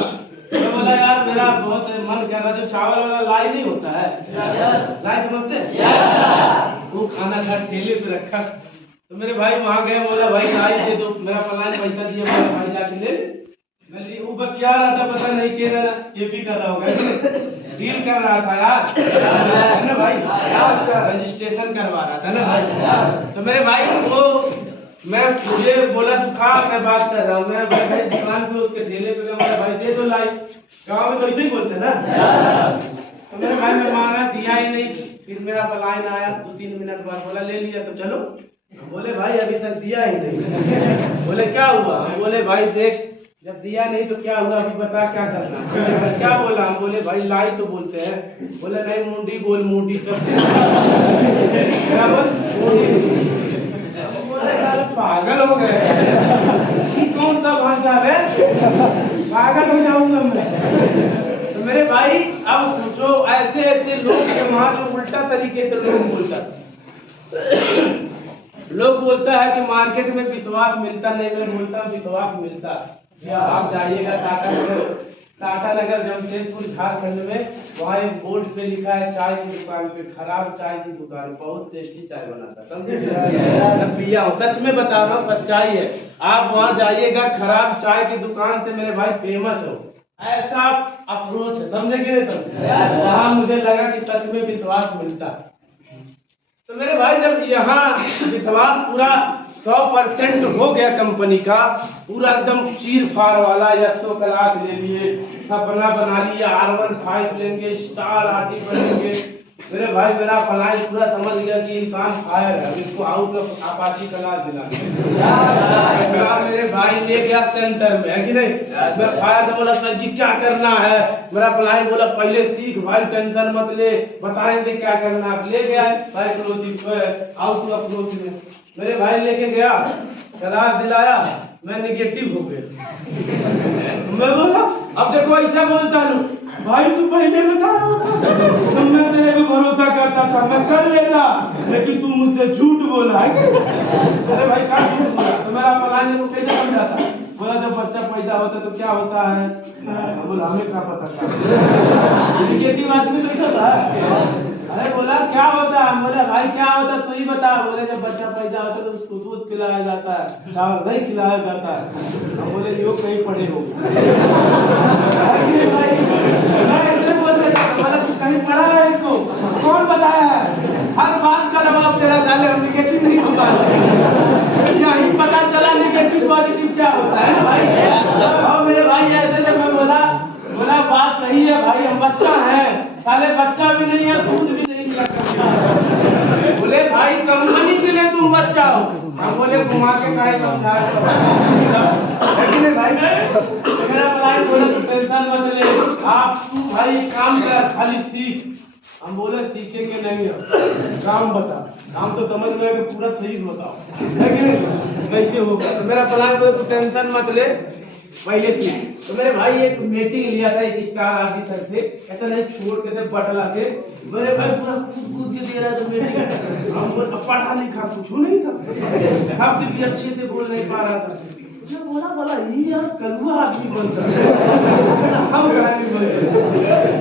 मैं बोला यार मेरा बहुत मन कर रहा, जो चावल वाला लाई नहीं होता है, लाई समझते हैं, वो खाना था ठेले पे रखा। तो मेरे भाई वहां गए, बोला भाई लाई दे दो, मेरा पलायन पैसा दिया, मेरा भाई जाके ले, मैं वो बतिया रहा था, पता नहीं के ये भी कर रहा होगा, डील कर रहा था यार, है ना भाई, रजिस्ट्रेशन करवा रहा था ना भाई। तो मेरे भाई वो मैं मुझे बोला तू खा, मैं बात कर रहा हूँ, मैं भाई दुकान पे उसके ठेले पे गया, मेरा भाई दे दो लाई, गाँव में तो ऐसे ही बोलते ना। तो मेरे भाई ने मांगा, दिया ही नहीं। फिर मेरा पलायन आया 2-3 मिनट बाद, बोला ले लिया तो चलो। बोले भाई अभी तक दिया ही नहीं। बोले क्या हुआ? बोले भाई देख, जब दिया नहीं तो क्या हुआ, अभी बता क्या करना। क्या बोला? हम बोले भाई लाई तो बोलते हैं। बोले नहीं मुंडी बोल, मुंडी सब क्या बोल, पागल हो गए, कौन सा भाषा है, पागल हो जाऊंगा मैं। तो मेरे भाई अब सोचो, ऐसे ऐसे लोग के वहां से उल्टा तरीके से लोग बोलता है कि मार्केट में विश्वास मिलता नहीं, मैं बोलता विश्वास मिलता। आप जाइएगा टाटा नगर जमशेदपुर झारखंड में, वहाँ एक बोर्ड पे लिखा है चाय की दुकान पे, खराब चाय की दुकान, बहुत टेस्टी चाय बनाता, समझे पिया हूँ, सच में बता रहा हूँ, सच्चाई है। आप वहाँ जाइएगा, खराब चाय की दुकान से मेरे भाई फेमस हो, ऐसा अप्रोच है, समझेंगे तुम। वहाँ मुझे लगा कि सच में विश्वास मिलता। तो मेरे भाई जब यहाँ विश्वास पूरा 100% हो गया, कंपनी का पूरा एकदम चीर फाड़ वाला, 100 क्लास ले लिए, सपना बना लिया, R15 लेंगे, स्टार आदि बनेंगे। मेरे भाई मेरा पलायन पूरा समझ गया कि इंसान फायर है, इसको आउट ऑफ अपाची क्लास दिला। मेरे भाई ले गया सेंटर में, है कि नहीं, मैं फायर तो बोला सर जी क्या करना है, मेरा पलायन बोला पहले सीख भाई, टेंशन मत ले, बताएंगे क्या करना। आप ले गया साइकोलॉजी आउट ऑफ क्लोज में, मेरे भाई लेके गया, क्लास दिलाया, मैं निगेटिव हो गया। मैं बोला अब देखो ऐसा बोलता हूँ, भाई तू पहले बता, तो मैं तेरे पे भरोसा करता था, मैं कर लेता, लेकिन तू मुझसे झूठ बोला है। अरे भाई क्या झूठ बोला? तो मेरा पलायन को कैसे समझाता? बोला जब बच्चा पैदा होता तो क्या होता है, बोला हमें क्या पता था, निगेटिव आदमी कैसा था। अरे बोला क्या होता है? बोला भाई क्या होता तू ही बता। बोले जब बच्चा पैदा होता तो उसको दूध खिलाया जाता है, चावल नहीं खिलाया जाता है। हम बोले योग कहीं पढ़े हो, कहीं पढ़ा है इसको, कौन बताया है? हर बात का जवाब तेरा डाले, हम निगेटिव नहीं होता, यही पता चला निगेटिव पॉजिटिव क्या होता है भाई। और मेरे भाई ऐसे जब मैं बोला बात सही है भाई, हम बच्चा है, साले बच्चा भी नहीं है, दूध भी नहीं लिया करता। बोले भाई कंपनी के लिए तुम बच्चा हो। हम बोले घुमा के काहे समझाए, भाई मेरा पलायन बोले तू टेंशन मत ले, आप तू भाई काम कर, खाली सीख। हम बोले सीखे के नहीं है, काम बता, काम तो समझ में पूरा सही बताओ, है कि नहीं, कैसे होगा। तो मेरा पलायन बोले तू टेंशन मत ले, पहले थी। तो मेरे भाई एक मीटिंग लिया था एक स्टार ऑफिसर से, ऐसा नहीं छोड़ के थे बटला के, मेरे भाई पूरा कूद के दे रहा था मीटिंग। हम पढ़ा लिखा कुछ नहीं था, शब्द भी अच्छे से बोल नहीं पा रहा था। मैं बोला बोला ये यार कलुआ आदमी बनता है हम कहानी बोले।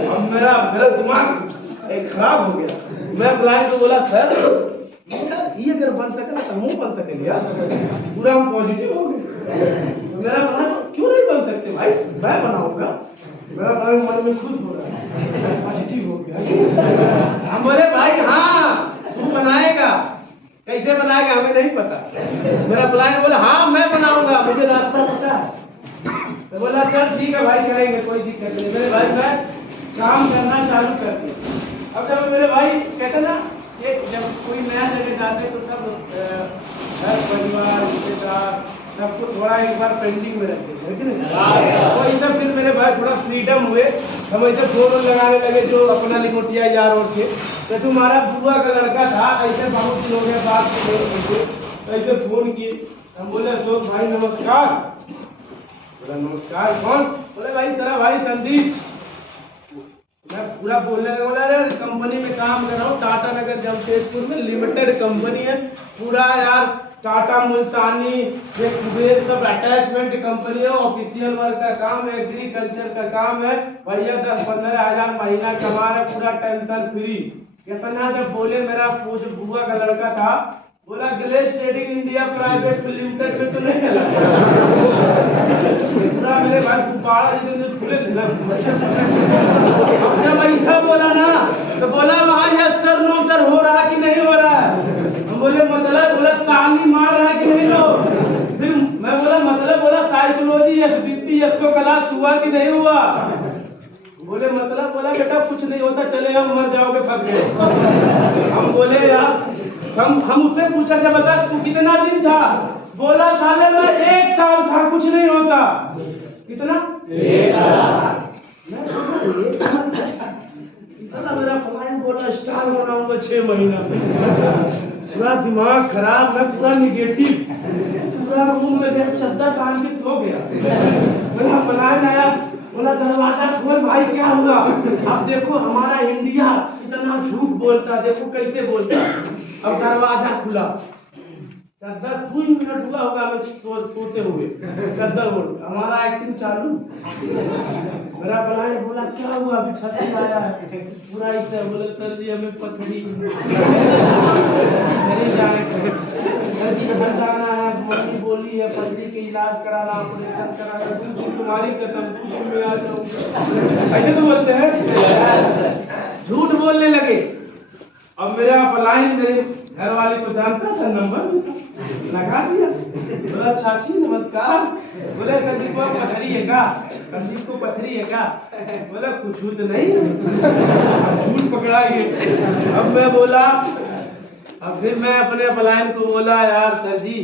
अब मेरा दिमाग खराब हो गया। मैं क्लाइंट को बोला सर ये अगर बन सके ना तो हम बन सकेंगे यार, पूरा हम पॉजिटिव हो गए। तो मेरा बोला क्यों नहीं बन सकते भाई, मैं बनाऊंगा। मेरा मन में खुश हो रहा है, पॉजिटिव हो गया। हम बोले भाई हाँ तू बनाएगा, कैसे बनाएगा हमें नहीं पता। मेरा क्लाइंट बोला हाँ मैं बनाऊंगा, मुझे रास्ता पता है। तो बोला चल ठीक है भाई करेंगे, कोई दिक्कत नहीं। मेरे भाई मैं काम करना चालू कर दिया। अब जब मेरे भाई कहते ना कि जब कोई नया जगह जाते तो सब घर परिवार रिश्तेदार सबको थोड़ा एक बार पेंडिंग में रखते थे कि नहीं। तो ऐसा फिर मेरे भाई थोड़ा फ्रीडम हुए, हम ऐसे फोन लगाने लगे जो अपना लिखोटिया यार और थे। तो तुम्हारा बुआ का लड़का था, ऐसे बहुत दिन हो गए बात तो ऐसे फोन किए। हम बोले अशोक भाई नमस्कार। बोला नमस्कार कौन? बोले भाई तेरा भाई संदीप। मैं पूरा बोलने लगा, बोला अरे कंपनी में काम कर रहा हूँ टाटा नगर जमशेदपुर में, लिमिटेड कंपनी है पूरा यार, टाटा मुल्तानी ये कुबेर सब अटैचमेंट कंपनी है, ऑफिशियल वर्क का काम है, एग्रीकल्चर का काम है भैया, 10-15 हजार महीना कमा रहे, पूरा टेंशन फ्री। कितना जब बोले मेरा वो जो बुआ का लड़का था बोला glace trading India private limited में तो नहीं चला। मेरे भाई खुले थे ना, जब ऐसा बोला ना तो बोला वहाँ यस सर नो सर हो रहा कि नहीं हो रहा है। हम बोले मतलब, बोला ताली मार रहा है कि नहीं लो। फिर मैं बोला मतलब, बोला साइकोलॉजी एसबीटी इसको क्लास हुआ कि नहीं हुआ। बोले मतलब, बोला बेटा कुछ नहीं होता चलेगा मर जाओगे फंस गए। हम बोले यार हम उससे पूछा था बता तू कितना दिन था, बोला साले में 1 साल था कुछ नहीं होता। कितना 1 साल। मेरा क्लाइंट बोला स्टार बनाऊंगा 6 महीना। पूरा दिमाग खराब, मैं पूरा निगेटिव, पूरा रूम में गया चद्दर टांग के सो गया। मेरा क्लाइंट आया बोला दरवाजा खोल भाई क्या हुआ। अब देखो हमारा इंडिया इतना झूठ बोलता, देखो कैसे बोलता। अब दरवाजा खुला, चद्दर 2 मिनट हुआ होगा हमें सोते हुए, चद्दर बोल हमारा एक्टिंग चालू। मेरा क्लाइंट बोला क्या हुआ, अभी छत से आया है पूरा ऐसे। बोले सर जी हमें पथरी नहीं जाने घर जाना है, मम्मी बोली है पथरी के इलाज कराना, ऑपरेशन कराना, तुम्हारी कसम में आ जाऊंगा। ऐसे तो बोलते हैं, झूठ बोलने लगे। अब मेरा क्लाइंट मेरे घर वाले को जानता था, नंबर लगा दिया। बोला चाची नमस्कार। बोले संदीप को पथरी है का, संदीप को पथरी है का। बोला कुछ तो नहीं है, झूठ पकड़ाइए। अब मैं बोला, अब फिर मैं अपने क्लाइंट को बोला यार सर जी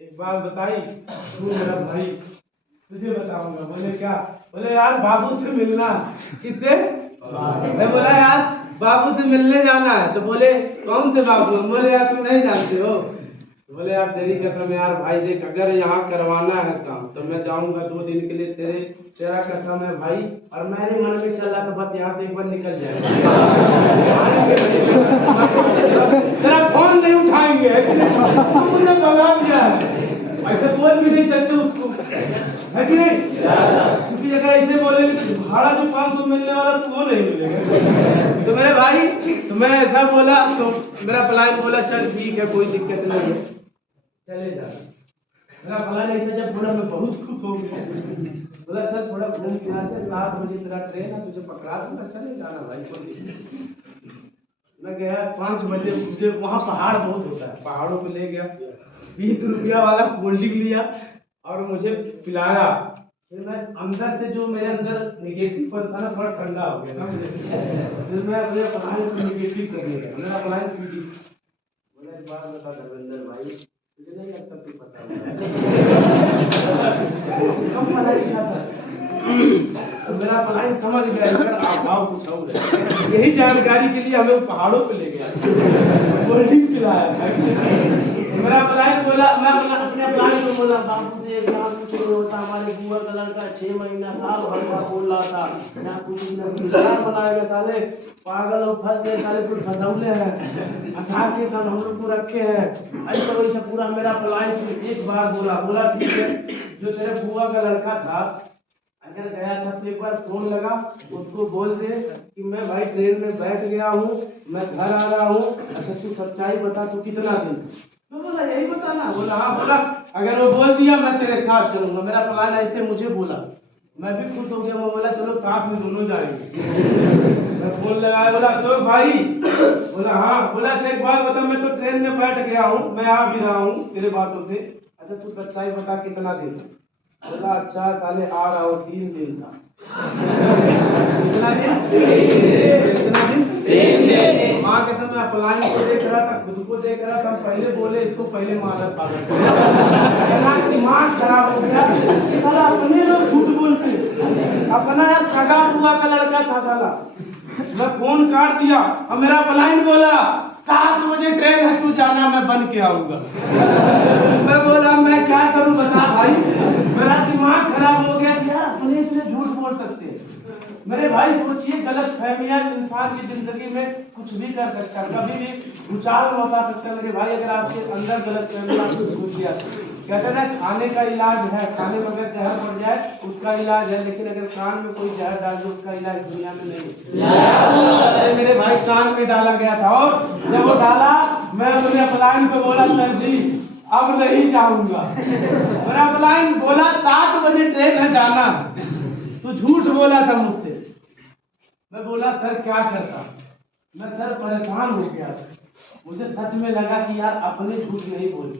एक बात बताई, तू मेरा भाई तुझे बताऊंगा। बोले क्या? बोले यार बाबू से मिलना। किससे? मैं बोला यार बाबू से मिलने जाना है। तो बोले कौन से बाबू? बोले यार तुम नहीं जानते हो। तो बोले यार तेरी कसम यार भाई देख अगर यहाँ करवाना है काम तो मैं जाऊंगा 2 दिन के लिए, तेरा कसम है भाई। और मेरे मन में चला तो बस यहाँ से एक बार निकल जाएगा, तेरा फोन नहीं उठाएंगे, तुमने भगा दिया है। ऐसे बोल भी नहीं सकते उसको, है कि नहीं? क्योंकि अगर ऐसे बोले भाड़ा जो 500 मिलने वाला तो वो नहीं मिलेगा। तो मेरे भाई तो मैं ऐसा बोला तो मेरा क्लाइंट बोला चल ठीक है कोई दिक्कत नहीं है चले जा। मेरा क्लाइंट ऐसा जब बोला मैं बहुत खुश हो गया। बोला सर थोड़ा घूम के आते, 7 बजे तेरा ट्रेन है तुझे पकड़ा दूंगा, चले जाना भाई कोई। मैं गया 5 बजे, मुझे वहाँ पहाड़ बहुत होता है, पहाड़ों पे ले गया, 20 रुपया वाला कोल्ड ड्रिंक लिया और मुझे पिलाया। फिर मैं अंदर से जो मेरे अंदर निगेटिव पर था ना थोड़ा ठंडा हो गया ना मुझे। फिर मैं अपने क्लाइंट को निगेटिव करने लगा। मेरा क्लाइंट पीटी बोला एक बात बता धर्मेंद्र भाई तुझे नहीं लगता तू पता कम पढ़ाई था। तो मेरा क्लाइंट समझ गया आप आओ कुछ और यही जानकारी के लिए हमें पहाड़ों पे ले गया, कोल्ड ड्रिंक पिलाया। मेरा क्लाइंट बोला, मैं अपने क्लाइंट को बोला बाबू से एक बात पूछो। नहीं होता। हमारे बुआ का लड़का 6 महीना साल भर का बोल रहा था ना कुछ ना बनाएगा साले, पागल और फंस गए साले, कुछ फंसौले हैं, हटा के सब हम लोग को रखे हैं। ऐसा वैसा पूरा मेरा प्लान एक बार बोला ठीक है, जो तेरे बुआ का लड़का था अगर गया था तो एक बार फोन लगा, उसको बोल दे कि मैं भाई ट्रेन में बैठ गया हूँ, मैं घर आ रहा हूँ। अच्छा तू सच्चाई बता, तू कितना दिन? तो बोला यही बताना। बोला हाँ। बोला अगर वो बोल दिया मैं तेरे साथ चलूंगा। मेरा प्लान ऐसे मुझे बोला, मैं भी खुश हो गया। मैं बोला चलो साथ में दोनों जाएंगे। मैं फोन लगाया, बोला तो भाई? बोला हाँ। बोला अच्छा एक बात बता, मैं तो ट्रेन में बैठ गया हूँ, मैं आ भी रहा हूँ तेरे बातों से। अच्छा तू सच्चाई बता कितना दिन? बोला अच्छा साले आ रहा हूँ 3 दिन का। कितना दिन? 3 दिन। माँ के समय प्लान को देख रहा था, खुद को देख रहा था, पहले बोले इसको पहले मारा था। दिमाग खराब हो गया, साला अपने लोग झूठ बोलते, अपना यार सगा हुआ का लड़का था साला। मैं फोन काट दिया और मेरा प्लान बोला 7 बजे ट्रेन है, तू जाना, मैं बन के आऊंगा। मैं बोला मैं क्या करूं बता भाई, मेरा दिमाग खराब हो गया। यार अपने से झूठ बोल सकते हैं मेरे भाई? सोचिए गलत फहमियां इंसान की जिंदगी में कुछ भी कर सकता है, कभी भी उछाल मचा सकता है मेरे भाई। अगर आपके अंदर गलत फहमियां कुछ घुस गया, कहते हैं खाने का इलाज है, खाने में अगर जहर पड़ जाए उसका इलाज है, लेकिन अगर कान में कोई जहर डाल दे उसका इलाज दुनिया में नहीं। मेरे भाई कान में डाला गया था और जब वो डाला मैं अपने प्लान को बोला सर जी अब नहीं जाऊंगा। मेरा प्लान बोला 7 बजे ट्रेन है जाना, तो झूठ बोला था मुझसे। मैं बोला सर क्या करता, मैं सर परेशान हो गया। मुझे सच में लगा कि यार अपने झूठ नहीं बोलते,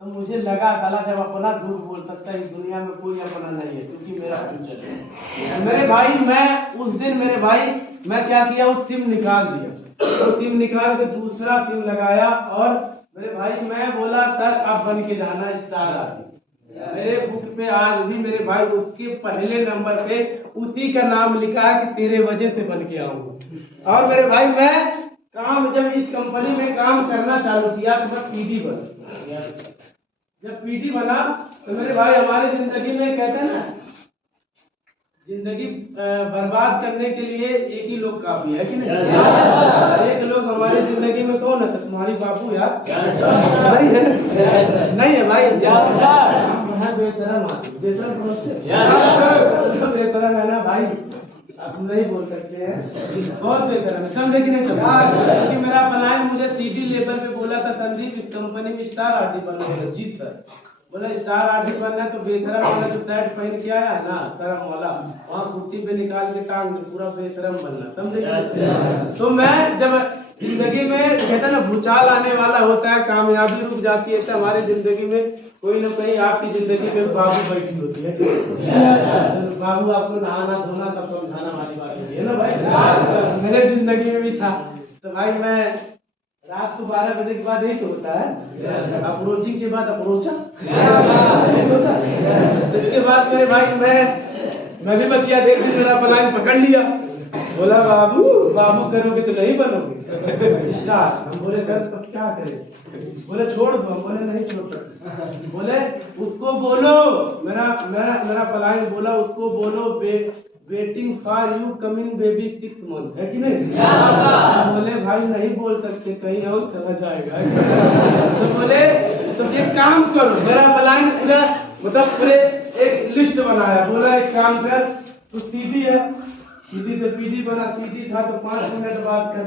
तो मुझे लगा साला जब अपना झूठ बोल सकता है इस दुनिया में कोई अपना नहीं है, क्योंकि मेरा फ्यूचर है। मेरे भाई मैं उस दिन मेरे भाई मैं क्या किया, उस सिम निकाल दिया, तो सिम निकाल के दूसरा सिम लगाया और मेरे भाई मैं बोला सर अब बन के जाना स्टार आदमी। मेरे बुक पे आज भी मेरे भाई उसके पहले नंबर पे उसी का नाम लिखा है कि तेरे वजह से बन के आऊंगा। और मेरे भाई मैं काम जब इस कंपनी में काम करना चालू किया तो मैं पीडी बना। जब पीडी बना तो मेरे भाई हमारी जिंदगी में कहते हैं ना, जिंदगी बर्बाद करने के लिए एक ही लोग काफी है कि नहीं? एक लोग हमारी जिंदगी में कौन है? तुम्हारी बाबू यार नहीं है, नहीं है भाई बेहतरम बेहतरम है ना भाई, आप नहीं बोल सकते हैं, बहुत बेहतर है। समझे कि नहीं? क्योंकि मेरा प्लान मुझे सीधी लेवल पे बोला था संदीप इस कंपनी में स्टार आर्टिस्ट बनना है। जी सर बोला स्टार आर्टिस्ट बनना है तो बेहतरम वाला जो शर्ट पहन के आया ना शर्म वाला, वहाँ कुर्सी पे निकाल के टांग पूरा बेहतरम बनना। समझे? तो मैं जब जिंदगी में कहते ना भूचाल आने वाला होता है, कामयाबी रुक जाती है, तो हमारी जिंदगी में कोई ना कहीं आपकी जिंदगी में बाबू बैठी होती है। बाबू आपको नहाना धोना सब समझाना वाली बात होती है ना भाई। मेरे जिंदगी में भी था। तो भाई मैं रात को 12 बजे के बाद एक होता है अप्रोचिंग के बाद अप्रोचा इसके बाद मेरे भाई मैं भी बतिया देख ली, मेरा प्लान पकड़ लिया। बोला बाबू बाबू करोगे तो नहीं बनोगे स्टार। हम बोले सर तो क्या करें? बोले छोड़ दो। हम बोले नहीं छोड़ सकते। बोले उसको बोलो, मेरा प्लान बोला उसको बोलो waiting for you coming baby 6 months है कि नहीं? बोले भाई नहीं बोल सकते कहीं और चला जाएगा। तो बोले तो एक काम करो, मेरा प्लान पूरा मतलब पूरे एक लिस्ट बनाया। बोला एक काम कर तू सीधी है, सीधी से पीडी बना, सीधी था तो 5 मिनट बात कर,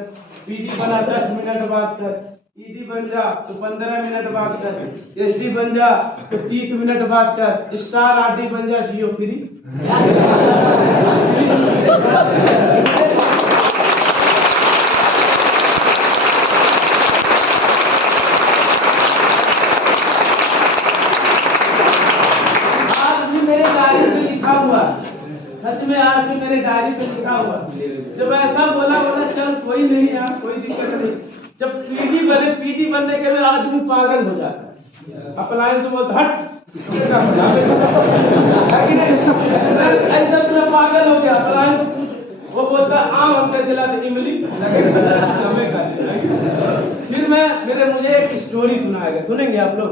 पीडी बना 10 मिनट बात कर, ईडी बन जा तो 15 मिनट बात कर, एसडी बन जा तो 30 मिनट बात कर, स्टार आरडी बन जा जियो फ्री। आज भी मेरे डायरी में लिखा हुआ, सच में आज भी मेरे डायरी पे लिखा हुआ। जब ऐसा बोला चल कोई नहीं यार कोई दिक्कत नहीं। जब पीडी बनने के लिए आदमी पागल हो जाता है, अप्लायंस तो बोलता हट ऐसा पूरा पागल हो गया। अप्लायंस वो बोलता आम हमने दिला इमली हमें खा लिया। फिर मुझे एक स्टोरी सुनाया गया, सुनेंगे आप लोग?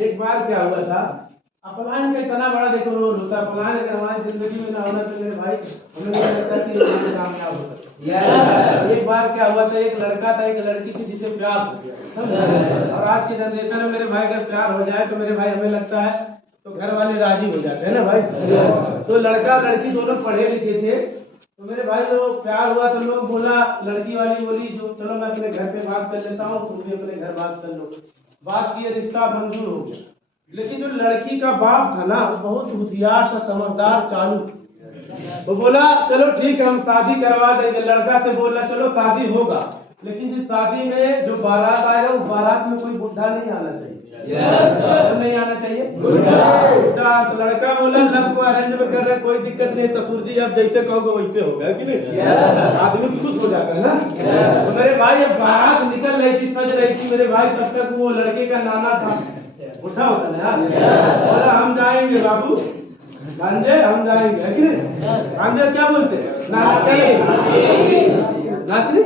एक बार क्या हुआ था, अपलायन का इतना बड़ा देखो रोल होता है। अपलायन अगर हमारी जिंदगी में ना होना तो मेरे भाई हमें नहीं लगता कि ये कामयाब हो सकता। एक बार क्या हुआ था, एक लड़का था, एक लड़की थी जिसे प्यार हो गया। और आज की जनरेशन में मेरे भाई अगर प्यार हो जाए तो मेरे भाई हमें लगता है तो घर वाले राजी हो जाते हैं ना भाई। तो लड़का लड़की दोनों पढ़े लिखे थे, तो मेरे भाई जो प्यार हुआ तो लोग बोला, लड़की वाली बोली जो चलो मैं अपने घर पे बात कर लेता हूँ, तुम भी अपने घर बात कर लो। बात की, रिश्ता मंजूर हो गया। लेकिन जो लड़की का बाप था ना वो बहुत होशियार था, समझदार, चालू। वो बोला चलो ठीक है हम शादी करवा देंगे। लड़का से बोला चलो शादी होगा, लेकिन इस शादी में जो बारात आएगा उस बारात में कोई बुढ़ा नहीं आना चाहिए। नहीं आना चाहिए बुढ़ा। तो लड़का बोला लव को अरेंज में कर रहे, कोई दिक्कत नहीं, ससुर जी आप जैसे कहोगे वैसे होगा कि नहीं। आदमी खुश हो जाता है ना। तो मेरे भाई अब बारात निकल रही थी, सज रही थी, मेरे भाई तब तक वो लड़के का नाना था, उठा होता ना यार, बोला हम जाएंगे बाबू गांजे, हम जाएंगे है कि नहीं। गांजे क्या बोलते हैं, नात्री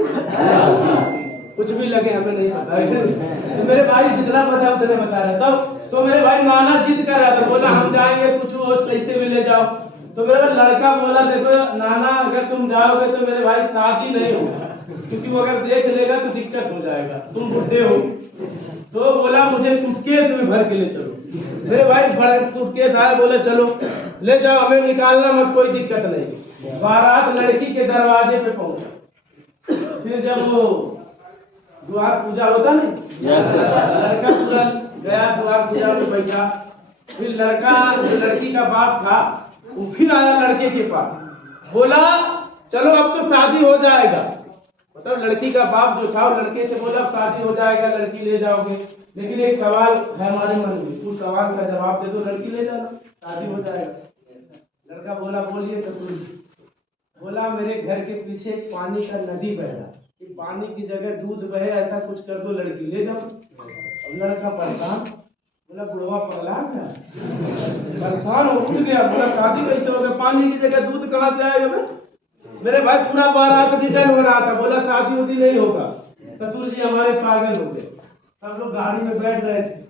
कुछ भी लगे हमें नहीं पता है। तो मेरे भाई जितना पता उतने बता रहे तब। तो मेरे भाई नाना जिद कर रहा था, बोला हम जाएंगे, कुछ हो कैसे भी ले जाओ। तो मेरा लड़का बोला देखो नाना अगर तुम जाओगे तो मेरे भाई शादी नहीं होगा, क्योंकि वो अगर देख लेगा तो दिक्कत हो जाएगा, तुम बुढ़े हो। तो बोला मुझे सूटकेस में भर के ले चलो। मेरे भाई बड़ा सूटकेस आया, बोले चलो ले जाओ, हमें निकालना मत, कोई दिक्कत नहीं। बारात लड़की के दरवाजे पे पहुंचा। फिर जब वो द्वार पूजा होता नहीं, लड़का पूरा गया द्वार पूजा में बैठा। फिर लड़का जो लड़की का बाप था वो फिर आया लड़के के पास, बोला चलो अब तो शादी हो जाएगा। मतलब लड़की का बाप जो था वो लड़के से बोला शादी हो जाएगा, लड़की ले जाओगे, लेकिन एक सवाल है हमारे मन में, तू सवाल का जवाब दे दो, लड़की ले जाना, शादी हो जाएगा। लड़का बोला बोलिए ससुर। बोला मेरे घर के पीछे पानी का नदी बह रहा, कि पानी की जगह दूध बहे, ऐसा कुछ कर दो, लड़की ले जाओ। अब लड़का परेशान, बोला बुढ़वा पगला क्या, परेशान हो उठ गया, बोला शादी कैसे हो गया, पानी की जगह दूध कहाँ से आएगा। मेरे भाई पूरा बारात रिटर्न हो रहा था, बोला शादी उदी नहीं होगा। ससुर जी हमारे पागल हो गए। सब लोग गाड़ी में बैठ रहे थे,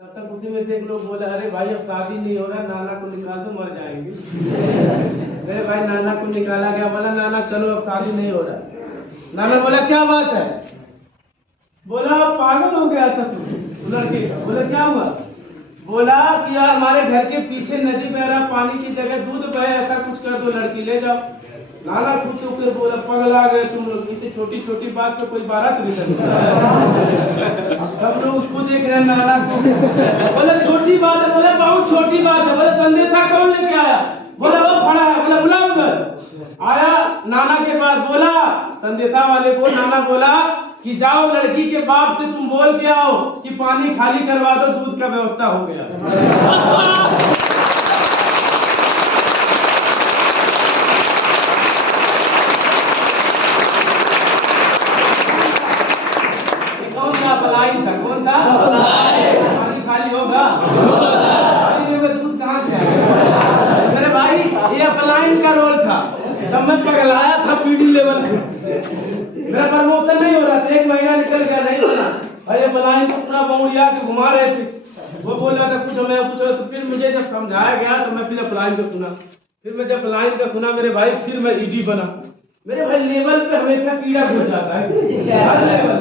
तब तक उसी में से एक लोग बोला अरे भाई अब शादी नहीं हो रहा, नाना को निकाल दो मर जाएंगे। मेरे भाई नाना को निकाला गया, बोला नाना चलो अब शादी नहीं हो रहा। नाना बोला क्या बात है, बोला पागल हो गया था तू लड़के का। बोला क्या हुआ, बोला कि यार हमारे घर के पीछे नदी बह रहा, पानी की जगह दूध बहे, ऐसा कुछ कर दो, लड़की ले जाओ। नाना खुश होकर बोला पगला गए तुम लोग, इतनी छोटी छोटी बात पे कोई बारात रिटर्न। सब लोग उसको देख रहे हैं नाना को। बोला छोटी बात है, बोला बहुत छोटी बात है। बोला संदेशा कौन लेके आया, बोला वो खड़ा है। बोला बुला उधर। आया नाना के पास, बोला संदेशा वाले को नाना बोला कि जाओ लड़की के बाप से तुम बोल के आओ कि पानी खाली करवा दो, दूध का व्यवस्था हो गया। पलायन था, कौन था, पानी खाली होगा, पानी में दूध कहाँ से आएगा। मेरे भाई ये पलायन का रोल था, तब मैं पगलाया था पीडी लेवल पे। मेरा प्रमोशन नहीं हो रहा था, 1 महीना निकल गया नहीं बना। भाई पलायन को पूरा बौड़िया के घुमा रहे थे, वो बोल रहा था कुछ हमें कुछ। तो फिर मुझे जब समझाया गया तो मैं फिर पलायन को सुना। फिर मैं जब पलायन का सुना मेरे भाई, फिर मैं ईडी बना। मेरे भाई लेवल पे हमेशा कीड़ा घुस जाता है हर लेवल।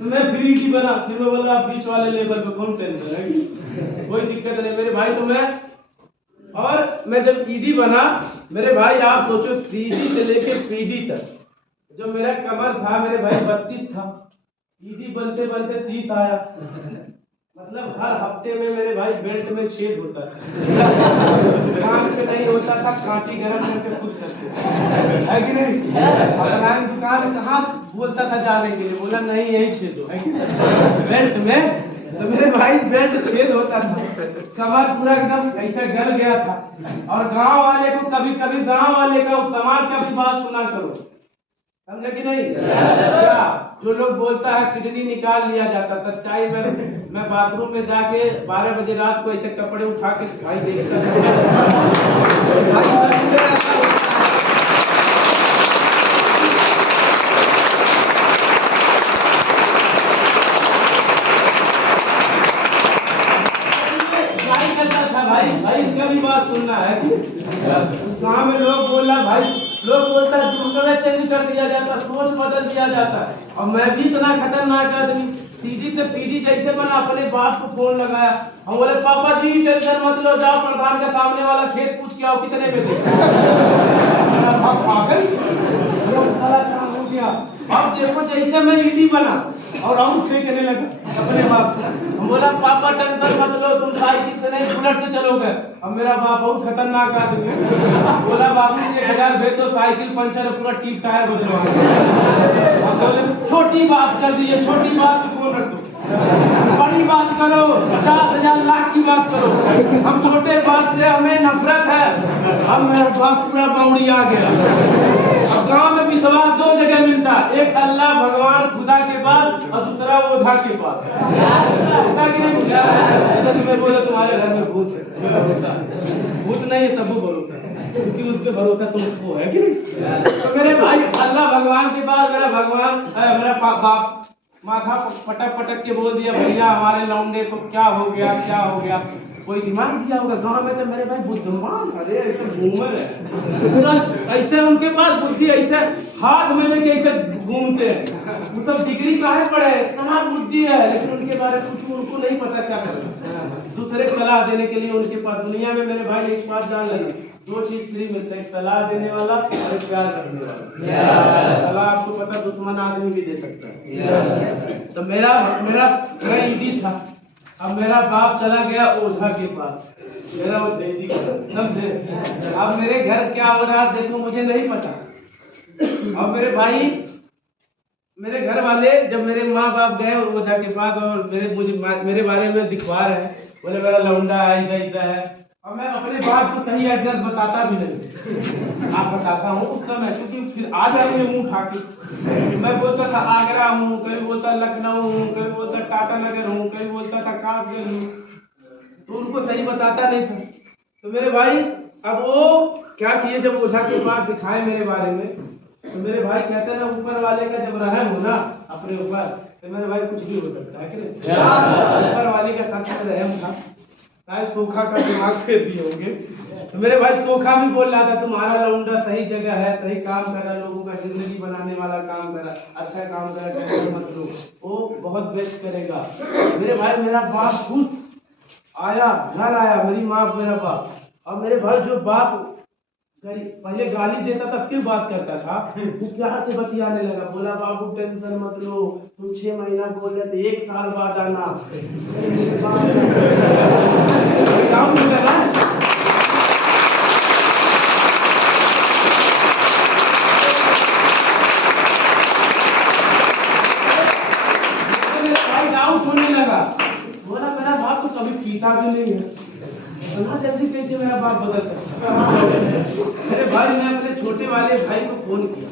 तो मैं फिर ईडी बना, फिर मैं बोला बीच वाले लेवल पे कौन टेंशन है, कोई दिक्कत नहीं मेरे भाई। तो मैं जब ईडी बना मेरे भाई, आप सोचो सीडी से लेके पीडी तक जो मेरा कमर था मेरे भाई 32 था, ईडी बनते बनते 30 आया। मतलब हर हफ्ते में मेरे भाई बेल्ट में छेद होता था। दुकान पे नहीं होता था, कांटी गरम करके खुद करते है कि नहीं। हमारी दुकान कहाँ बोलता था जाने के लिए, बोला नहीं यही छेद हो बेल्ट में। तो मेरे भाई बेल्ट छेद होता था, कमर पूरा एकदम ऐसा गल गया था। और गांव वाले को कभी कभी गांव वाले का समाज का भी बात सुना करो, समझे कि नहीं। क्या जो लोग बोलता है किडनी निकाल लिया जाता, सच्चाई में मैं बाथरूम में जाके 12 बजे रात को ऐसे कपड़े उठा के भाई देखता लोग बोलता है दूसरा चेंज कर दिया जाता, सोच बदल दिया जाता है। और मैं भी इतना खतरनाक आदमी, सीधी से पीढ़ी जैसे मैंने अपने बाप को फोन लगाया, हम बोले पापा जी टेंशन मत लो, जाओ प्रधान के सामने वाला खेत पूछ के आओ कितने में दे। हो गया। अब देखो जैसे मैं ईडी बना और आउट फेंकने लगा अपने बाप को। हम बोला पापा टेंशन मत लो, तुम साइकिल से नहीं बुलेट से चलोगे। अब मेरा बाप बहुत खतरनाक आदमी है, बोला बाबू 1000 भेज दो, साइकिल पंचर है, पूरा टीप टायर बदलवा। अब बोले छोटी बात कर दी है, छोटी बात पे फोन रख दो, बड़ी बात करो, 50,000 लाख की बात करो। हम छोटे बात से हमें नफरत है। अब मेरा बाप पूरा बाउंडी आ गया। अब गांव में विश्वास 2 जगह मिलता है, एक अल्लाह भगवान खुदा के बाद और दूसरा ओझा के बाद। तुम्हें बोले तुम्हारे घर में भूत है, भूत नहीं है, सब भरोसा है, क्योंकि उस पर भरोसा तुमको है कि नहीं। तो मेरे भाई अल्लाह भगवान के बाद मेरा भगवान मेरा बाप माथा पटक पटक के बोल दिया, भैया हमारे लौंडे को क्या हो गया, क्या हो गया। कोई दिमाग दिया होगा गांव में, तो मेरे भाई बुद्धिमान, अरे ऐसे घूमर है, ऐसे उनके पास बुद्धि, ऐसे हाथ में लेके ऐसे घूमते हैं। वो सब डिग्री काहे पढ़े, इतना बुद्धि है, लेकिन उनके बारे में कुछ उनको नहीं पता क्या करना। दूसरे को सलाह देने के लिए उनके पास, दुनिया में मेरे भाई एक बात जान लेना, 2 चीज फ्री मिलता है, सलाह देने वाला और एक प्यार करने वाला। सलाह आपको पता दुश्मन आदमी भी दे सकता है। तो मेरा ईडी था। अब मेरा बाप चला गया ओझा के पास, मेरा वो जैदी समझे। अब मेरे घर क्या हो रहा देखो मुझे नहीं पता। अब मेरे भाई मेरे घर वाले जब मेरे माँ बाप गए ओझा के पास और मेरे बारे में दिखवा रहे हैं, बोले मेरा लौंडा है, ऐसा है। और मैं अपने बाप को सही एड्रेस बताता भी नहीं। आप बताता हूँ उस समय, क्योंकि फिर आ जाएंगे मुंह उठा के। मैं बोलता था आगरा हूँ, कभी बोलता लखनऊ हूँ, कभी बोलता टाटा नगर हूँ, कभी बोलता था कानपुर हूँ, तो उनको सही बताता नहीं था। तो मेरे भाई अब वो क्या किए, जब ओझा के पास दिखाए मेरे बारे में, तो मेरे भाई कहते हैं ना ऊपर वाले का जब रहम हो ना अपने ऊपर, तो मेरे भाई कुछ भी हो सकता है कि नहीं। ऊपर वाले का साथ में रहम था, शायद सोखा का दिमाग फेर दिए होंगे। तो मेरे भाई सोखा भी बोल रहा था तुम्हारा लौंडा सही जगह है, सही काम कर रहा, लोगों का जिंदगी बनाने वाला काम कर रहा, अच्छा काम कर रहा, टेंशन मत लो, वो बहुत बेस्ट करेगा। मेरे भाई मेरा बाप खुद आया, घर आया, मेरी माँ मेरा बाप। और मेरे भाई जो बाप पहले गाली देता था फिर बात करता था, वो प्यार से बतियाने लगा, बोला बाबू टेंशन मत लो, तुम 6 महीना बोल रहे थे, 1 साल बाद आना। काम नहीं कर रहा। होने लगा, बोला मेरा बाप तो कभी पीता भी नहीं है, इतना जल्दी कैसे मेरा बाप बदल सकता। मेरे भाई ने अपने छोटे वाले भाई को फोन किया,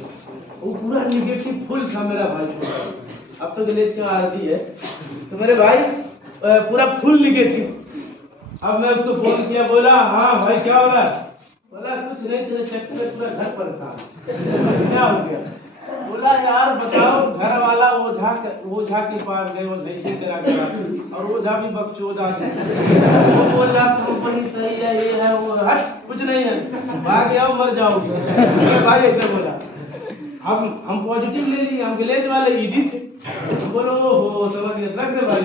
वो पूरा निगेटिव फुल था मेरा भाई, अब तो विलेज का आरती है, तो मेरे भाई पूरा फुल निगेटिव। अब मैं उसको फोन किया, बोला हाँ भाई क्या हो रहा है, बोला कुछ नहीं, तेरे चक्कर में पूरा घर पर था। क्या हो गया, बोला यार बताओ, घर वाला ओझा के पास गए, वो नहीं करा गया, और ओझा भी बकचोदा है, वो बोल रहा कंपनी सही है, ये है वो है, कुछ नहीं है, भाग जाओ मर जाओगे। भाई ऐसे बोला। हम पॉजिटिव ले लिए, हम विलेज वाले ईडी थे, बोलो हो समझ गए, लग भाई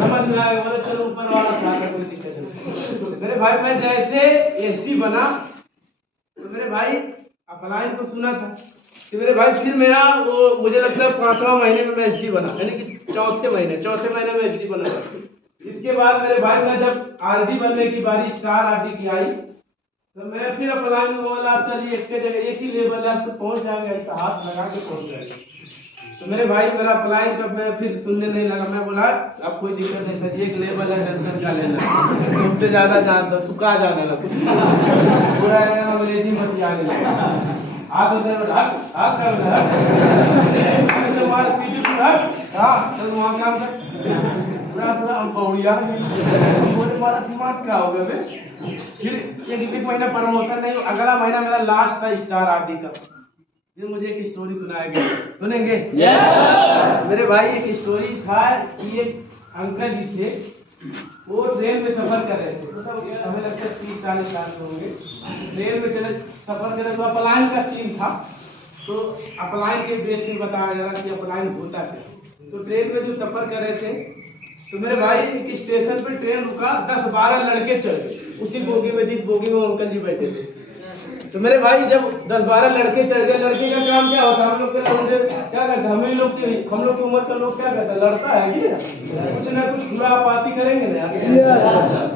समझ में आया, बोले चलो ऊपर वाला था, कोई दिक्कत नहीं। मेरे भाई मैं जैसे एसपी बना, तो मेरे भाई अप्लाई को सुना था कि मेरे भाई फिर मेरा वो मुझे लगता है 5वां महीने में मैं एसडी बना, यानी कि चौथे महीने में एसडी बना। इसके बाद मेरे भाई मैं जब आरडी बनने की बारी स्टार आरडी की आई, तो मैं फिर अप्लाई में बोला आप चलिए एक जगह एक ही लेवल है, आप तो पहुंच जाएंगे, हाथ लगा के पहुंच जाएंगे। तो मेरे भाई मेरा अप्लाई कब मैं फिर सुनने नहीं लगा, मैं बोला अब कोई दिक्कत नहीं सर, एक लेवल है, टेंशन क्या लेना, तुमसे ज्यादा जानता, तू कहाँ जाने लगा, पूरा अंग्रेजी मत आने लगा, हाथ उधर हाथ कर मार पीछे हाँ चल वहाँ काम कर, पूरा हम पौड़िया बोले मारा दिमाग क्या हो गया। फिर एक महीना प्रमोशन नहीं, अगला महीना मेरा लास्ट था स्टार आरडी का। फिर मुझे एक स्टोरी सुनाया गया, सुनेंगे? मेरे भाई एक स्टोरी था कि एक अंकल जी थे, वो ट्रेन में सफर कर रहे थे, मतलब हमें लगता है 30-40 साल के होंगे। ट्रेन में चले सफर कर रहे, तो अपलाइन का सीन था। तो अपलाइन के बेस में बताया जा रहा कि अपलाइन होता क्या। तो ट्रेन में जो सफर कर रहे थे, तो मेरे भाई स्टेशन पे ट्रेन रुका, 10-12 लड़के चढ़े उसी बोगी में जिस बोगी में अंकल जी बैठे थे। तो मेरे भाई जब 10-12 लड़के चढ़ गए, लड़के का काम क्या होता है, हम लोग क्या करते हैं, हम लोग की उम्र का लोग क्या करता है, लड़ता है कि कुछ ना कुछ खुरापाती करेंगे ना आगे।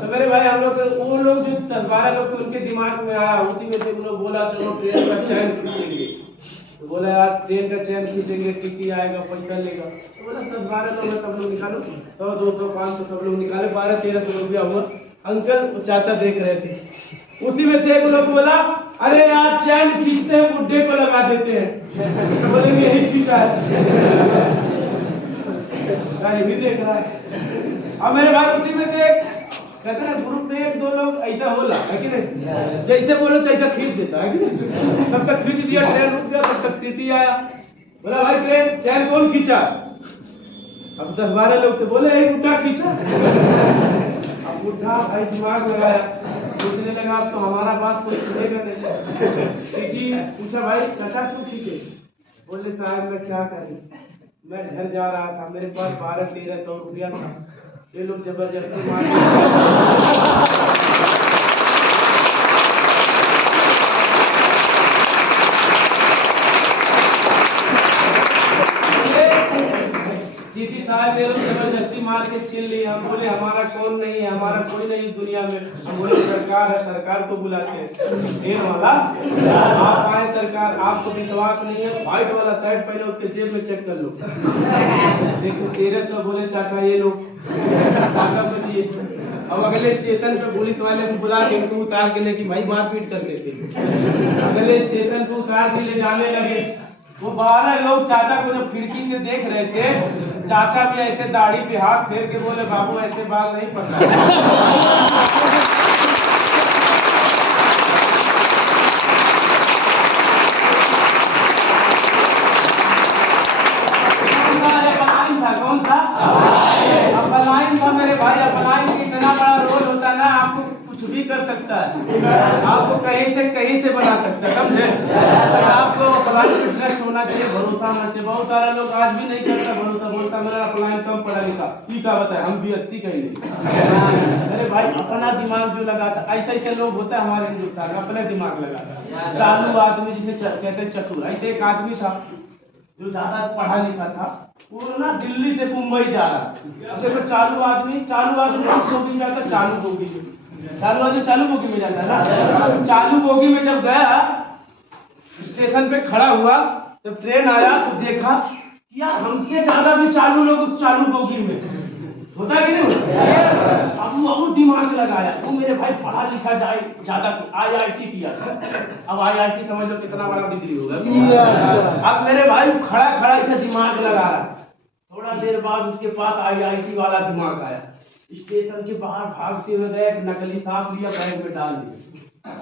तो मेरे भाई हम लोग वो लोग जो 10-12 लोग थे, उनके दिमाग में आया, उसी में से लोग बोला चलो ट्रेन का चैन खींचेंगे। तो बोला यार ट्रेन का चैन खींचेंगे, टीटी आएगा, पैसा लेगा। तो बोला 10-12 लोग सब लोग निकालो, 100, 200, 500 सब लोग निकाले, 12-1300 रुपया हुआ। अंकल चाचा देख रहे थे, उसी में से एक लोग बोला अरे यार चैन खींचते हैं बुड्ढे को लगा देते हैं। तो बोलेंगे यही खींचा है, भी देख रहा है। अब मेरे भाई उसी में से कहते हैं ग्रुप में 1-2 लोग ऐसा होला है कि नहीं, जैसे बोलो तैसा खींच देता है कि नहीं। तब तक खींच दिया, ट्रेन रुक गया, तब तक टीटी आया, बोला भाई ट्रेन चैन कौन खींचा। अब 10-12 लोग थे, बोले एक बुड्ढा खींचा। अब बुड्ढा भाई दिमाग लगाया, सोचने लगा अब तो हमारा बात कोई सुनेगा नहीं। टीटी पूछा भाई चाचा क्यों खींचे। बोले साहब मैं क्या करूं, मैं घर जा रहा था, मेरे पास 1200-1300 रुपया था, ये लोग जबरदस्ती मार टीटी साहब ये लोग जबरदस्ती मार के छीन लिए। हम बोले हमारा कौन नहीं है, हमारा कोई नहीं इस दुनिया में। हम बोले सरकार है, सरकार को बुलाते हैं। ट्रेन वाला आप आए, सरकार आपको विश्वास नहीं है, व्हाइट वाला शर्ट पहले उसके जेब में चेक कर लो। देखो 1300 बोले चाचा ये लोग चाचा को दिए। अब अगले स्टेशन पे पुलिस वाले को बुला के उनको उतार के लेके भाई मारपीट करते थे। अगले स्टेशन पे उतार के ले जाने लगे। वो 12 लोग चाचा को जब खिड़की से देख रहे थे, चाचा भी ऐसे दाढ़ी पे हाथ फेर के बोले बाबू ऐसे बाल नहीं पड़ना। कौन था अपलाइन था मेरे भाई। अपलाइन का इतना बड़ा रोल होता है ना, आपको कुछ भी कर सकता है, आपको कहीं से बना सकता है, समझे। आपको अपलाइन फिटनेस होना चाहिए, भरोसा होना चाहिए। बहुत सारे लोग आज भी नहीं करता भरोसा, बोलता मेरा अपलाइन कम पढ़ा लिखा, ठीक है बताए हम भी 80 कहीं नहीं। अरे भाई अपना दिमाग जो लगाता, ऐसे लोग होता है हमारे हिंदुस्तान में, अपने दिमाग लगाता चालू आदमी जिसे कहते हैं चतुर। ऐसे एक आदमी था जो ज्यादा पढ़ा लिखा था, वो ना दिल्ली से मुंबई जा रहा। अब देखो चालू आदमी किस बोगी में जाता, चालू बोगी में जाता है ना। चालू बोगी में जब गया, स्टेशन पे खड़ा हुआ, जब ट्रेन आया तो देखा कि यार हमसे ज्यादा भी चालू लोग उस चालू बोगी में होता कि नहीं। अब वो दिमाग लगाया, वो मेरे भाई पढ़ा लिखा ज्यादा IIT किया। अब IIT समझ लो कितना बड़ा डिग्री होगा। अब मेरे भाई खड़ा इसे दिमाग लगा रहा। थोड़ा देर बाद उसके पास IIT वाला दिमाग आया, स्टेशन के बाहर भागते हुए गए, एक नकली सांप लिया, बैग में डाल दिया,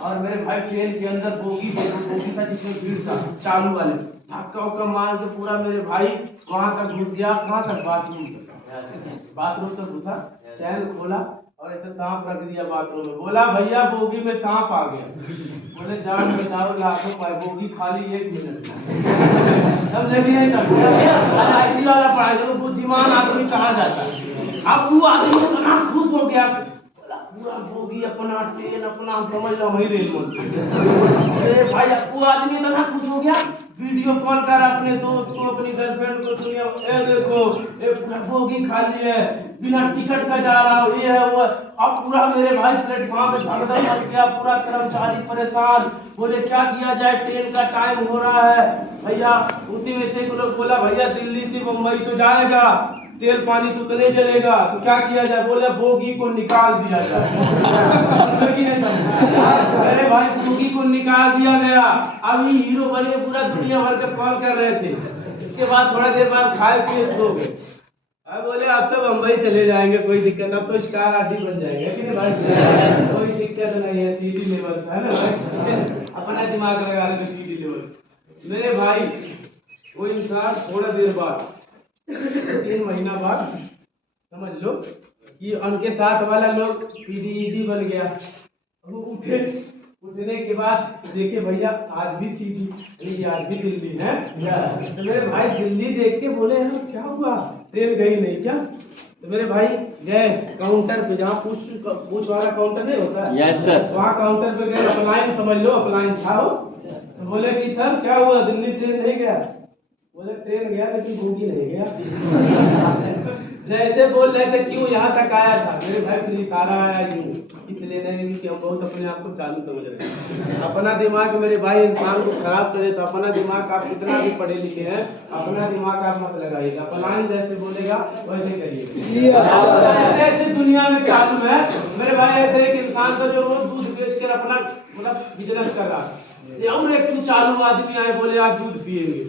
और मेरे भाई ट्रेन के अंदर बोगी था जिसमें भीड़ था चालू वाले, धक्का उक्का मार के पूरा मेरे भाई वहां तक घुस गया। कहाँ तक, बाथरूम तक घुसा, चैन खोला और ऐसे सांप रख दिया बाथरूम में। बोला भैया बोगी में सांप आ गया। बोले जान बचाओ लाखों पाए, बोगी खाली 1 मिनट। समझे कि नहीं। IIT वाला पढ़ाई करो, बुद्धिमान आदमी कहाँ जाता है। अब वो आदमी इतना खुश हो गया, पूरा बोगी अपना, ट्रेन अपना, समझ लो वही रेल मंत्री। भाई वो आदमी इतना खुश हो गया, वीडियो कॉल कर अपने दोस्त को, अपनी गर्लफ्रेंड को, दुनिया ए देखो ए पूरा बोगी खाली है, बिना टिकट का जा रहा हूँ, ये है वो। अब पूरा मेरे भाई प्लेटफॉर्म पे भगदड़ मच गया, पूरा कर्मचारी परेशान, बोले क्या किया जाए, ट्रेन का टाइम हो रहा है भैया। उसी में से लोग बोला भैया दिल्ली से मुंबई तो जाएगा, तेल पानी तो नहीं जलेगा, तो क्या किया जाए। बोले बोगी को निकाल दिया जाए। अरे भाई बोगी को निकाल दिया गया। अभी हीरो बने, पूरा दुनिया भर के कॉल कर रहे थे। इसके बाद थोड़ा देर बाद खाए पिए सो गए। अब बोले अब तो मुंबई चले जाएंगे, कोई दिक्कत, अब तो स्टार आदमी बन जाएंगे कि नहीं भाई, कोई दिक्कत नहीं है, सीडी लेवल का है ना भाई, अपना दिमाग लगा रहे थे सीडी लेवल। मेरे भाई वो इंसान थोड़ा देर बाद 3 महीना बाद समझ लो कि उनके साथ वाला लोग पीडी बन गया। वो उठने के बाद देखे भैया आज भी पीडी, आज भी दिल्ली है। तो मेरे भाई दिल्ली देख के बोले क्या हुआ, ट्रेन गई नहीं क्या? तो मेरे भाई गए काउंटर पे, जहाँ पूछ वाला काउंटर नहीं होता, वहाँ काउंटर पे गए, अपलाइन समझ लो, अपलाइन था वो। तो बोले कि सर क्या हुआ, दिल्ली ट्रेन नहीं गया? बोले ट्रेन गया लेकिन बोगी नहीं गया। जैसे बोल रहे थे क्यों यहाँ तक आया था, मेरे भाई फिर इशारा आया यूँ, इसलिए नहीं कि हम बहुत अपने आप को चालू समझ रहे हैं। अपना दिमाग मेरे भाई इंसान को खराब करे तो अपना दिमाग आप कितना भी पढ़े लिखे हैं, अपना दिमाग आप मत लगाइएगा। अपलाइन जैसे बोलेगा वैसे करिएगा। ऐसे दुनिया में चालू है मेरे भाई, ऐसे एक इंसान को जो रोज दूध बेच कर अपना मतलब बिजनेस कर रहा है, और एक तू चालू आदमी आए बोले आप दूध पिएंगे,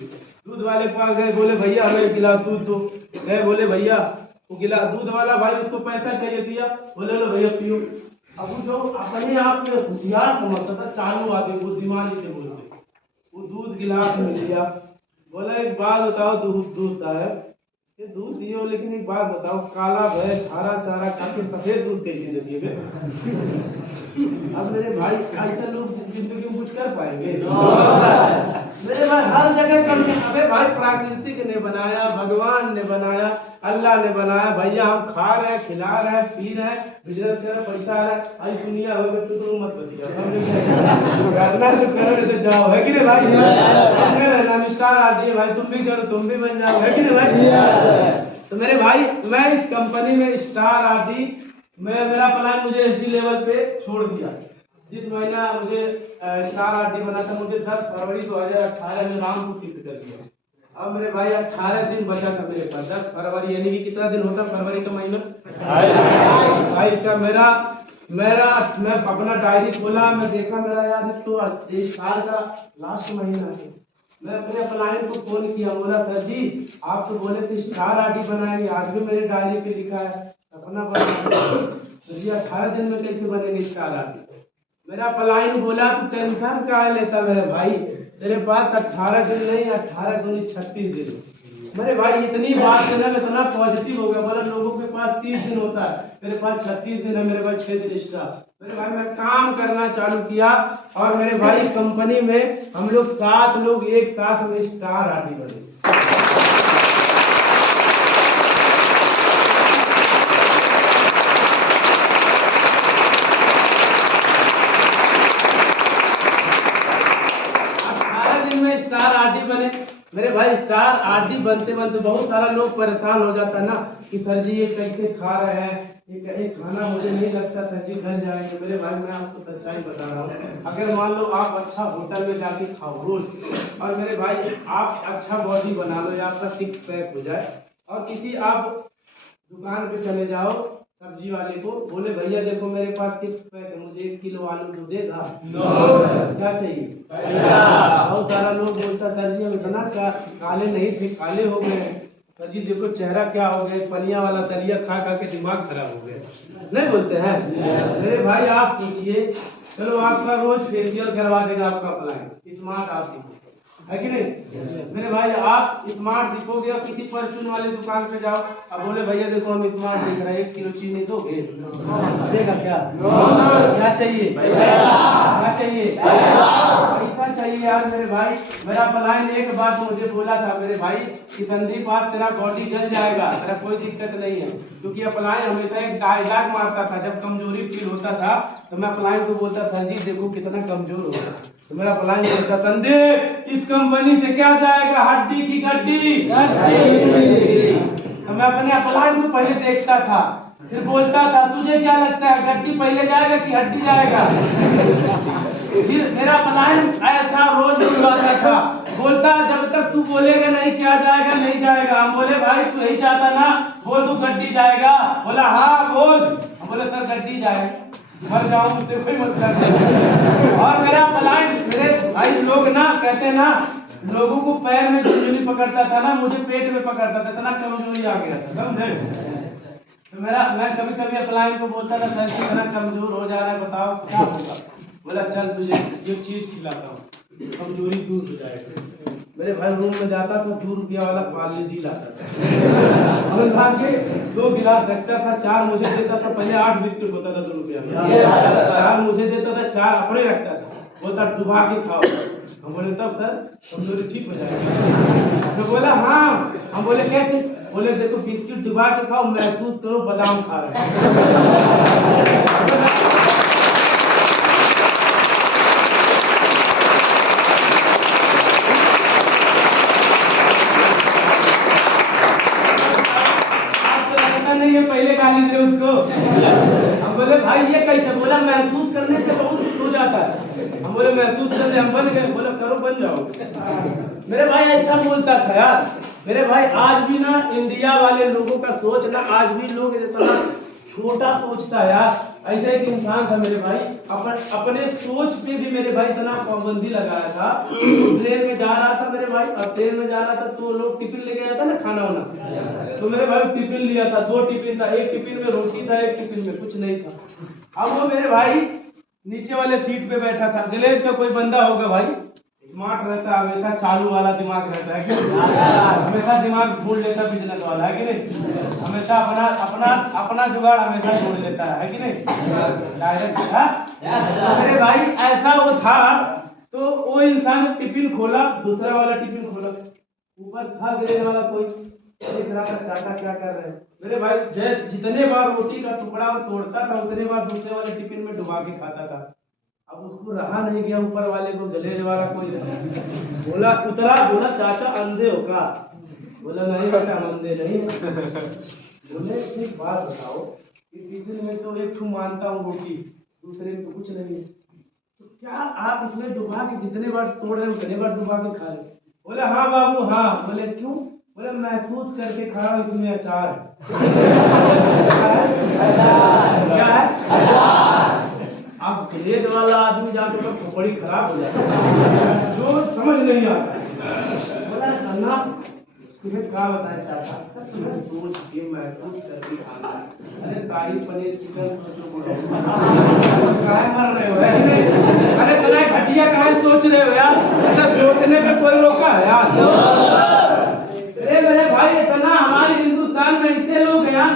दूध वाले के पास गए, बोले भैया हमें एक गिलास दूध दो। गए बोले भैया, वो गिलास दूध वाला भाई उसको पैसा चाहिए दिया, बोले लो भैया पियो। अब जो अपने आप में होशियार समझता था, चालू आदमी बुद्धिमान जिसे बोलते, वो दूध गिलास में लिया, बोला एक बात बताओ दूध साहब, ये दूध दियो लेकिन एक बात बताओ, काला भैंस हरा चारा खा के सफेद दूध कैसे दे दिए? अब मेरे भाई ऐसे लोग जिंदगी में कुछ कर पाएंगे? मेरे भाई हर जगह कमी। अबे भाई प्राकृतिक ने बनाया, भगवान ने बनाया, अल्लाह ने बनाया, भैया हम खा रहे हैं, खिला रहे हैं, पी रहे हैं, बिजनेस कर रहे, पैसा आ रहा है, आई दुनिया हो गई तो मत बतिया, घटना से कर तो जाओ, है कि नहीं भाई? स्टार आती है भाई, तुम भी करो, तुम भी बन जाओ, है कि नहीं भाई? तो मेरे भाई मैं इस कंपनी में स्टार आती, मेरा प्लान मुझे एसडी लेवल पे छोड़ दिया। जिस महीना मुझे स्टार आरडी बना था, मुझे 10 फरवरी 2018 में रामपुर शिफ्ट कर दिया। अब मेरे भाई 18 दिन बचा था मेरे पास, 10 फरवरी यानी कि कितना दिन होता फरवरी का महीना? भाई का मैं अपना डायरी खोला, मैं देखा मेरा यार तो इस साल का लास्ट महीना है। मैं अपने क्लाइंट को फोन किया, बोला सर जी आप तो बोले थे स्टार आरडी बनाएंगे, आज भी मेरे डायरी पे लिखा है अपना बना, तो जी 18 दिन में कैसे बनेंगे स्टार आरडी? मेरा पलायन बोला तू टेंशन क्या लेता मेरे भाई, तेरे पास 18 दिन नहीं 18 दूनी 36 दिन। मेरे भाई इतनी बात है ना, मैं इतना पॉजिटिव हो गया, बोला लोगों के पास 30 दिन होता है, मेरे पास 36 दिन है, मेरे पास 6 दिन एक्स्ट्रा। मेरे भाई मैं काम करना चालू किया और मेरे भाई कंपनी में हम लोग 7 लोग एक साथ में स्टार आरडी बने। स्टार आरडी बने मेरे भाई। स्टार आरडी बनते बनते बहुत सारा लोग परेशान हो जाता ना कि सर जी ये कैसे खा रहे हैं, ये खाना मुझे नहीं लगता सर जी घर जाएंगे। मेरे भाई मैं आपको सच्चाई बता रहा हूँ, अगर मान लो आप अच्छा होटल में जाके खाओ रोज, और मेरे भाई आप अच्छा बॉडी बना लो या आपका 6 पैक हो जाए, और किसी आप दुकान पे चले जाओ सब्जी वाले को, बोले भैया देखो मेरे पास 6 पैक है, मुझे 1 किलो आलू तो देगा? क्या चाहिए? बहुत सारा लोग बोलता सर जी हम इतना काले नहीं थे, काले हो गए। सर जी देखो चेहरा क्या हो गया, पनिया वाला दलिया खा खा के दिमाग खराब हो गया, नहीं बोलते हैं? मेरे भाई आप सोचिए, चलो आपका रोज फेशियल करवा देगा आपका प्लान, स्मार्ट आप दिखो, है कि नहीं? मेरे भाई आप स्मार्ट दिखोगे और किसी परचून वाले दुकान पे जाओ, अब बोले भैया देखो हम स्मार्ट दिख रहे हैं, 1 किलो चीनी दोगे? देगा क्या? क्या चाहिए? क्या चाहिए? पैसा चाहिए यार। मेरे भाई मेरा प्लान एक बात मुझे बोला था, मेरे भाई कि संदीप आज तेरा बॉडी जल जाएगा, तेरा कोई दिक्कत नहीं है, क्योंकि अपलाइन हमेशा एक डायलॉग मारता था जब कमजोरी फील होता था, तो मैं अपलाइन को बोलता था जी देखो कितना कमजोर हो गया, तो मेरा प्लान बोलता संदीप इस कंपनी से क्या जाएगा, हड्डी की गड्डी। तो मैं अपने अपलाइन को पहले देखता था, फिर बोलता था तुझे क्या लगता है गड्डी पहले जाएगा कि हड्डी जाएगा? फिर मेरा प्लान ऐसा रोज बुलवाता था, बोलता जब तक तू बोलेगा नहीं क्या जाएगा नहीं जाएगा। हम बोले भाई तू यही चाहता ना, बोल तू गड्डी जाएगा? बोला हाँ बोल। हम बोले सर गड्डी जाएगा, मर जाऊं मुझसे कोई मतलब नहीं। और मेरा प्लान, मेरे भाई लोग ना कहते ना लोगों को पैर में झुंझुनी पकड़ता था ना, मुझे पेट में पकड़ता था, इतना कमजोरी आ गया था, समझे? तो मैं कभी कभी अपलाइन को बोलता था सर कितना कमजोर हो जा रहा है बताओ क्या होगा? बोला चल तुझे ये चीज खिलाता हूँ, कमजोरी दूर हो जाएगी। मेरे मेरे भाई रूम में जाता था, 2 रुपया वाला पार्ले जी लाता था और ला के 2 गिलास रखता था, 4 मुझे देता था। पहले 8 बिस्किट होता था 2 रुपया में, 4 मुझे देता था, 4 अपने रखता था, बोलता डुबा के खाओ। हम बोले तब सर कमजोरी ठीक हो जाएगी। तो बोला हाँ। हम बोले कैसे? बोले देखो बिस्किट डुबा के खाओ, महसूस करो बादाम खा रहे नहीं है। पहले गाली दे उसको। हम बोले भाई ये कैसे? बोला महसूस करने से बहुत कुछ हो जाता है। हम बोले महसूस करने हम बन गए। बोला करो बन जाओ। मेरे भाई ऐसा बोलता था यार। मेरे भाई आज भी ना इंडिया वाले लोगों का सोच ना, आज भी लोग इतना छोटा सोचता है यार। ऐसा एक इंसान था मेरे भाई, अपने सोच पे भी मेरे भाई इतना पाबंदी लगाया था। ट्रेन में जा रहा था मेरे भाई, और ट्रेन में जा रहा था तो लोग टिफिन लेके आया था ना खाना वाना, तो मेरे भाई टिफिन लिया था, 2 टिफिन था, एक टिफिन में रोटी था, एक टिफिन में कुछ नहीं था। अब वो मेरे भाई नीचे वाले सीट पे बैठा था। गलेज का कोई बंदा होगा भाई, स्मार्ट रहता है, हमेशा चालू वाला दिमाग रहता है कि हमेशा दिमाग ढूंढ लेता बिजनेस वाला है कि नहीं, हमेशा अपना जुगाड़ हमेशा ढूंढ लेता है कि नहीं डायरेक्ट। तो मेरे भाई ऐसा वो था, तो वो इंसान टिफिन खोला, दूसरा वाला टिफिन खोला, ऊपर था गिरने वाला कोई, देख रहा था चाचा क्या कर रहे हैं। मेरे भाई जितने बार रोटी का टुकड़ा तोड़ता था उतने बार दूसरे वाले टिफिन में डुबा के खाता था। अब उसको रहा नहीं गया, ऊपर वाले को गले वाला कोई बोला उतरा, बोला चाचा अंधे हो का? बोला नहीं बेटा हम अंधे नहीं। बोले एक बात बताओ कि टिफिन में तो एक मानता हूँ रोटी, दूसरे में तो कुछ नहीं है, तो क्या आप उसमें डुबा के जितने बार तोड़ रहे हो उतने बार डुबा के खा रहे? बोले हाँ बाबू हाँ। बोले क्यों? बोले महसूस करके खा रहा हूँ इसमें अचार क्या है? अब ग्रेड वाला आदमी जाके तो खोपड़ी खराब हो जाता है, जो समझ नहीं आता। बोला अन्ना तुम्हें क्या बताएं चाचा, तुम्हें सोच के महसूस करके खाना है। अरे शाही पनीर चिकन सोचो काय मर रहे हो? अरे तुम्हें घटिया काय सोच रहे हो यार? ऐसा सोचने पे कोई रोका है यार? अरे मेरे भाई इतना हमारे हिंदुस्तान में ऐसे लोग हैं यार,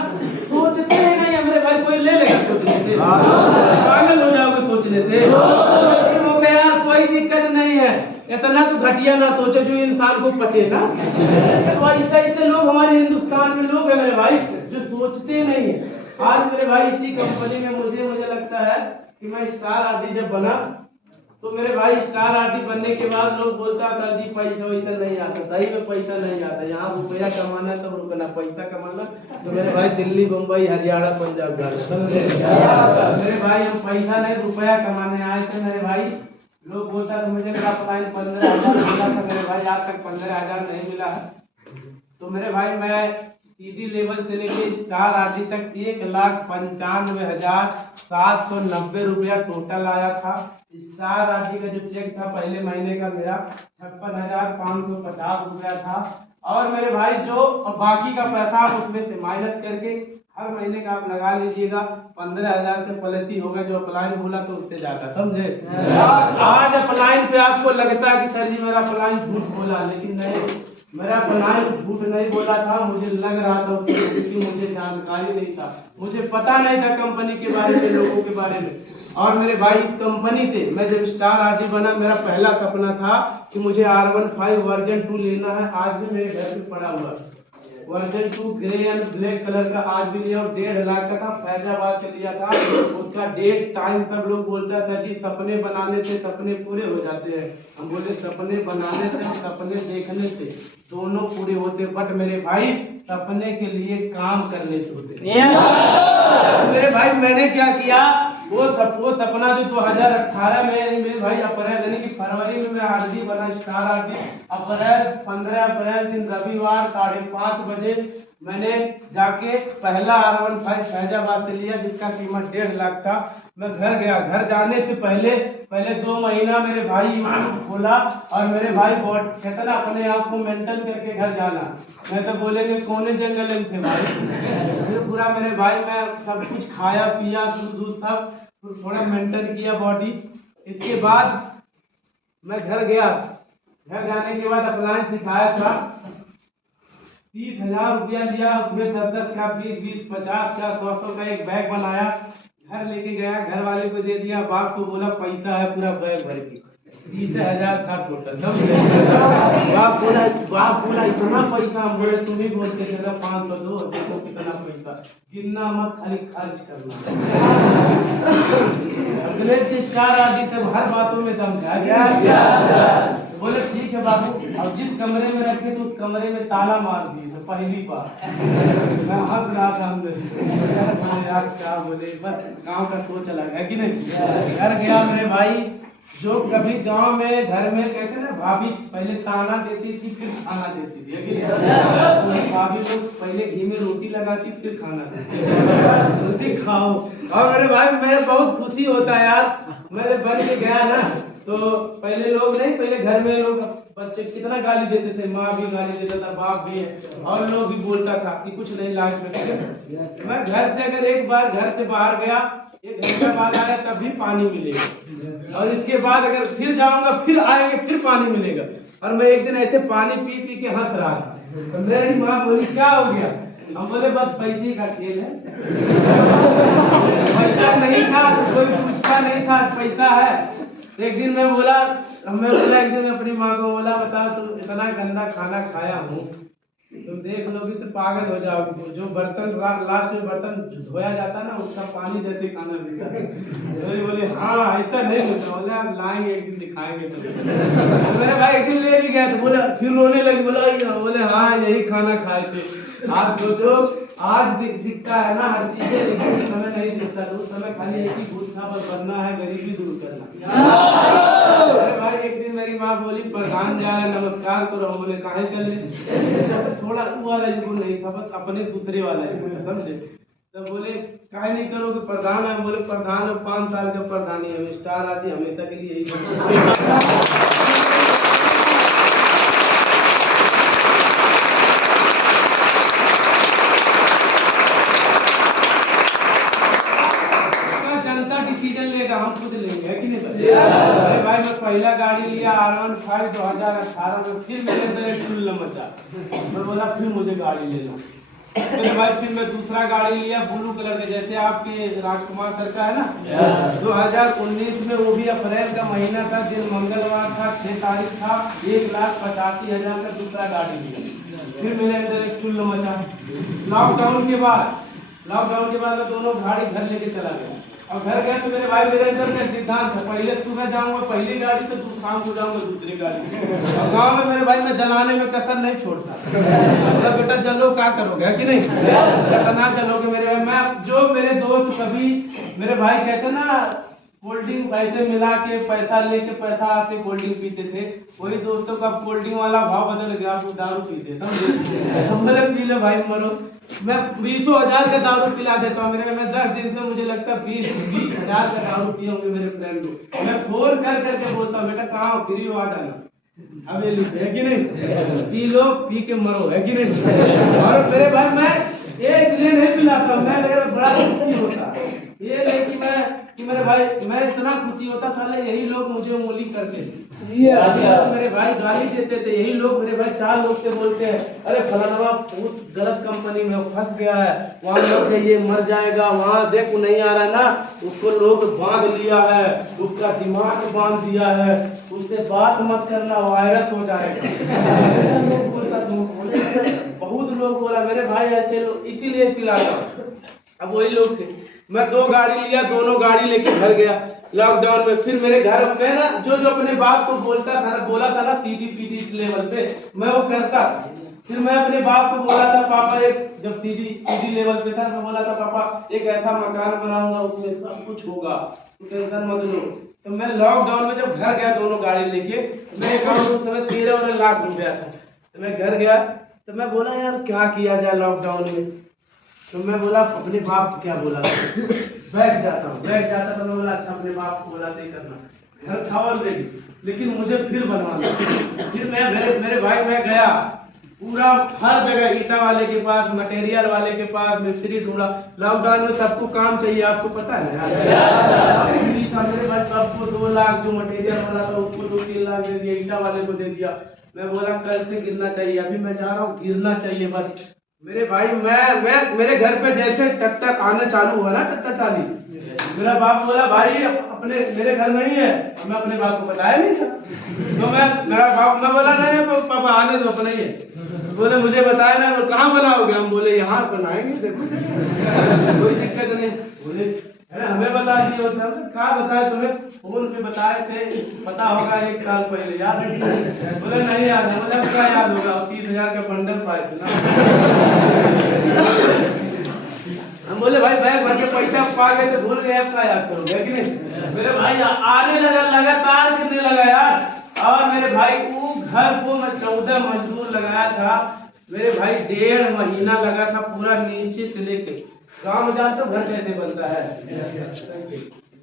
सोचते ही नहीं। हमारे भाई कोई ले लेगा सोचने से, पागल हो जाओगे सोचने से। हो गया यार, कोई दिक्कत नहीं है, इतना तो घटिया ना सोचे जो इंसान को पचे ना। ऐसे लोग हमारे हिंदुस्तान में लोग हैं मेरे भाई जो सोचते नहीं है। आज मेरे भाई इसी कंपनी में मुझे लगता है कि मैं स्टार आदि जब बना, तो मेरे भाई स्टार आर्टिस्ट बनने के बाद लोग बोलता था जी पैसा वैसा नहीं आता। सही में पैसा नहीं आता, यहाँ रुपया कमाना तब रुकना, पैसा कमाना तो मेरे भाई दिल्ली बम्बई हरियाणा पंजाब जाना। मेरे भाई हम पैसा नहीं रुपया कमाने आए थे मेरे भाई। लोग बोलता था मुझे मेरा अपलाइन 15,000 मिला था मेरे भाई, आज तक 15,000 नहीं मिला है। तो मेरे भाई मैं सीधी लेवल से लेके स्टार आदि तक 1,95,790 रुपया टोटल आया था। स्टार आदि का जो चेक था पहले महीने का मेरा 56,550 रुपया था। और मेरे भाई जो बाकी का पैसा उसमें से माइनस करके हर महीने का आप लगा लीजिएगा 15,000 से प्लस ही होगा। जो अपलाइन बोला तो उससे ज्यादा, समझे? आज अपलाइन पे आपको लगता है कि सर जी मेरा अपलाइन झूठ बोला, लेकिन नहीं, मेरा अपलाइन झूठ नहीं बोला था। मुझे लग रहा था क्योंकि मुझे जानकारी नहीं था, मुझे पता नहीं था कंपनी के बारे में, लोगों के बारे में। और मेरे भाई कंपनी से मैं जब स्टार आदि बना, मेरा पहला सपना था कि मुझे R15 वर्जन 2 लेना है। आज भी मेरे घर पे पड़ा हुआ version 2 grey and black colour का, आज भी लिया और 1.5 लाख का था, फैजाबाद से लिया था। उसका डेट टाइम सब लोग बोलता था कि सपने बनाने से सपने पूरे हो जाते हैं। हम बोले सपने बनाने से और सपने देखने से दोनों पूरे होते, बट मेरे भाई सपने के लिए काम करने से होते। मेरे भाई मैंने क्या किया, वो सपना जो 2018 में मेरे भाई अप्रैल यानी कि फरवरी में मैं आरडी बना, स्टार आरडी। अप्रैल 15 अप्रैल दिन रविवार 5:30 बजे मैंने जाके पहला R15 फैजाबाद से लिया, जिसका कीमत 1.5 लाख था। मैं घर गया, घर जाने से पहले 2 महीना मेरे भाई यूट्यूब खोला, और मेरे भाई कहता ना अपने आप को मेंटल करके घर जाना, मैं तो बोलेंगे कौने जंगल में थे भाई। फिर पूरा मेरे भाई मैं सब कुछ खाया पिया, दूध सब थोड़ा मेंटेन किया बॉडी। इसके बाद मैं घर गया, घर जाने के बाद अप्लायंस दिखाया था, 30,000 रुपया लिया, उसमें 10-10 का, 20-20, 50 का, 100-100 का एक बैग बनाया, घर लेके गया, घर वाले को दे दिया, बाप को बोला पैसा है पूरा बैग भर के, 30,000 था टोटल। बाप बोला इतना पैसा, हम बोले तुम ही बोलते थे 500 दो, देखो कितना पैसा, गिनना मत, खाली खर्च करना। अगले के स्टार आदि तब हर बातों में दम था। बोले ठीक है बाबू, अब जिस कमरे में रखे तो उस कमरे में ताला मार दिए, तो पहली बार मैं हंस रहा था अंदर, यार क्या बोले, बस गांव का सोच अलग है कि नहीं। घर गया मेरे भाई, जो कभी गांव में घर में कहते ना भाभी पहले ताना देती थी फिर खाना देती थी, तो भाभी लोग पहले घी में रोटी लगाती फिर खाना देती, रोटी खाओ। और मेरे भाई मैं बहुत खुशी होता है यार, मेरे बन के गया ना, तो पहले लोग नहीं, पहले घर में लोग बच्चे कितना गाली देते थे, माँ भी गाली देता था, बाप भी और लोग भी बोलता था कि कुछ नहीं लायक में। मैं घर से अगर एक बार घर से बाहर गया, 1 घंटा बाद आया तब भी पानी मिलेगा, और इसके बाद अगर फिर जाऊंगा फिर आएंगे फिर पानी मिलेगा। और मैं एक दिन ऐसे पानी पी पी के हंस रहा था, तो मेरी माँ बोली क्या हो गया, हम बोले बस पैसे का खेल है। पैसा नहीं था तो कोई पूछता नहीं था, पैसा है। एक दिन मैं बोला एक दिन अपनी माँ को बोला, बता तुम इतना गंदा खाना खाया हूँ, तुम देख लोगी तो पागल हो जाओगे, जो बर्तन लास्ट में बर्तन धोया जाता ना उसका पानी देते खाना मिलता है। बोले हाँ ऐसा नहीं होता, बोले आप लाएंगे एक दिन दिखाएंगे। तो मेरे भाई एक दिन ले भी गया, तो बोले फिर रोने लगे, बोले हाँ यही खाना खाए थे। आज सोचो, आज दिखता है ना हर चीज, उस समय नहीं दिखता, उस समय खाली एक ही भूत था, बस बनना है, गरीबी दूर करना। अरे भाई एक दिन मेरी माँ बोली प्रधान जा रहा है नमस्कार करो, हम बोले काहे कर ले, थोड़ा वाला को नहीं था, बस अपने दूसरे वाला समझे। तो बोले काहे नहीं करोगे, प्रधान है, बोले प्रधान 5 साल का प्रधानी है, स्टार आती हमेशा के लिए यही। डिसीजन लेगा, हम खुद लेंगे, है कि नहीं। अरे भाई मैं पहला गाड़ी लिया R15 2018 में, फिर मेरे अंदर एक चुल मचा, मैं बोला फिर मुझे गाड़ी लेना। फिर भाई फिर मैं दूसरा गाड़ी लिया ब्लू कलर का, जैसे आपके राजकुमार सर का है ना, 2019 में, वो भी अप्रैल का महीना था, दिन मंगलवार था, 6 तारीख था, 1,85,000 का दूसरा गाड़ी लिया। फिर मेरे अंदर एक चुल मचा। लॉकडाउन के बाद मैं दोनों गाड़ी घर लेके चला गया, और घर गए तो मेरे भाई मेरे अंदर का सिद्धांत है, पहले सुबह जाऊंगा पहली गाड़ी से, शाम को जाऊंगा दूसरी गाड़ी। और गांव में मेरे भाई मैं जलाने में कसर नहीं छोड़ता, बेटा चलो क्या करोगे, है कि नहीं, कितना चलोगे मेरे भाई। मैं जो मेरे दोस्त कभी मेरे भाई कहते ना कोल्ड ड्रिंक पैसे मिला के पैसा लेके पैसा आके कोल्ड ड्रिंक पीते थे, वही दोस्तों का कोल्ड ड्रिंक वाला भाव बदल गया, आप दारू पीते समझे। हम बोले पी लो भाई मरो, मैं 20,000 का दारू पिला देता हूँ मेरे, मैं 10 दिन से मुझे लगता है 20,000 का दारू पिए होंगे मेरे फ्रेंड को। मैं फोन कर करके बोलता हूँ बेटा कहाँ हो, फ्री हो आ जाना, अब ये है कि नहीं, पी लो पी के मरो, है कि नहीं। और मेरे भाई मैं एक दिन नहीं पिलाता, मैं मेरा बड़ा खुशी होता, ये नहीं कि मेरे भाई मैं इतना खुशी होता था, यही लोग मुझे उंगली करते थे, मेरे भाई गाली देते थे, यही लोग मेरे भाई 4 लोग से बोलते हैं अरे फलाना उस गलत कंपनी में फंस गया है, वहाँ लोग ये मर जाएगा, वहाँ देखो नहीं आ रहा ना, उसको लोग बांध लिया है, उसका दिमाग बांध दिया है, उससे बात मत करना वायरस हो जाएगा। बहुत लोग बोला मेरे भाई ऐसे लोग, इसीलिए पिलाता। अब वही लोग थे, मैं 2 गाड़ी लिया, दोनों गाड़ी लेके घर गया लॉकडाउन में। फिर मेरे घर में ना जो अपने बाप को बोला था ना सीडी पीडी लेवल पे, मैं वो करता। फिर मैं अपने बाप को बोला था पापा, एक जब सीडी लेवल पे था, मैं बोला था पापा एक ऐसा मकान बनाऊंगा उसमें सब कुछ होगा, तो टेंशन मत लो। तो मैं लॉकडाउन में जब घर गया दोनों गाड़ी लेके, मेरे अकाउंट में उस समय 13 लाख रुपया था। तो मैं घर गया तो मैं बोला यार क्या किया जाए लॉकडाउन में, तो मैं बोला अपने बाप को क्या बोला बैठ जाता तो मैं बोला अच्छा अपने बाप को बोला नहीं करना, घर था ऑलरेडी, लेकिन मुझे फिर बनवाना। फिर मैं मेरे भाई मैं गया पूरा हर जगह ईटा वाले के पास, मटेरियल वाले के पास, मिस्त्री ढूंढा। लॉकडाउन में सबको काम चाहिए, आपको पता है ना। मेरे भाई सबको 2 लाख, जो मटेरियल वाला था उसको 2-3 लाख दे दिया, ईटा वाले को दे दिया। मैं बोला कल से गिरना चाहिए, अभी मैं जा रहा हूँ, गिरना चाहिए बस। मेरे भाई मैं मेरे घर पे जैसे ट्रैक्टर आना चालू हुआ ना, ट्रैक्टर चाली, मेरा बाप बोला भाई अपने मेरे घर नहीं है। मैं अपने बाप को बताया नहीं था, तो मैं बोला नहीं पापा आने दो, अपना ही है। बोले मुझे बताया ना, वो कहाँ बनाओगे? हम बोले यहाँ बनाएंगे, देखो कोई दिक्कत नहीं। बोले अरे हमें बता दिए होते, हमने कहा बताया तुम्हें, फोन पे बताए थे, पता होगा 1 साल पहले, याद है? बोले नहीं याद है। बोले क्या याद होगा, 30,000 का बंडल पाए थे ना। हम बोले भाई बैग भर के पैसा पा गए तो भूल गए, अब क्या याद करोगे कि नहीं? मेरे भाई आने लगा, लगातार गिरने लगा यार। और मेरे भाई वो घर को मैं 14 मजदूर लगाया था। मेरे भाई 1.5 महीना लगा था पूरा नीचे से लेके। गाँव में जानते हो घर कैसे बनता है?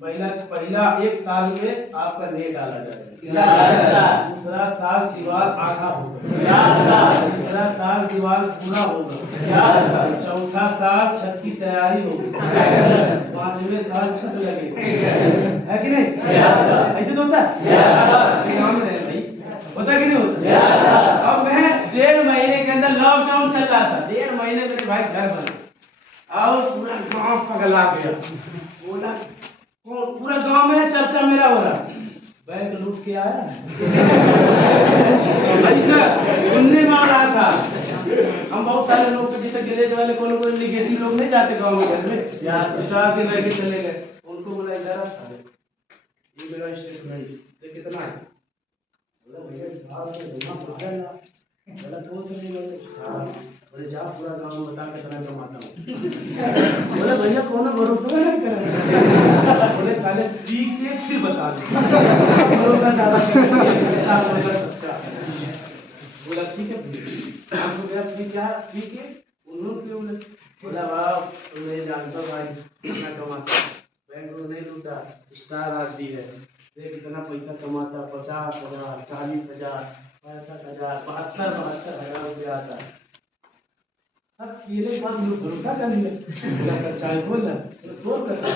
पहला 1 साल में आपका नेट डाला जाएगा, दूसरा साल दीवार आधा होगा, तीसरा साल दीवार पूरा होगा, चौथा साल छत की तैयारी होगी, 5वें साल छत लगेगी, है कि नहीं? ऐसे तो होता है गाँव में भाई, होता कि नहीं होता? अब मैं 1.5 महीने के अंदर लॉकडाउन चल रहा था, 1.5 महीने मेरे भाई घर बना और पूरा गाँव पगला गया। बोला पूरा गांव में चर्चा मेरा हो रहा, बैंक लूट के आया सुनने में आ रहा था। हम बहुत सारे लोग के जैसे गिलेज वाले को निगेटिव लोग नहीं जाते गाँव में, घर में 4 दिन रह के चले गए। उनको बोला इधर ये मेरा स्टेटमेंट कितना है? बोला भैया बोले जा पूरा गाँव बता के तरह कमाता हूँ। बोले भैया कौन भरोसा नहीं करे, बोले पहले पी के फिर बता दो। बोला ठीक है, हमको गया पी के उन्होंने बोला बाप तुम नहीं जानता भाई मैं कमाता, बैंक को नहीं लूटा, स्टार आदमी है, देख इतना पैसा कमाता, 50,000, 40,000, 65,000, 72,000 रुपया आता है। अब ये बात लोग भरोसा कर लिया, सच्चाई बोल रहा है तो करता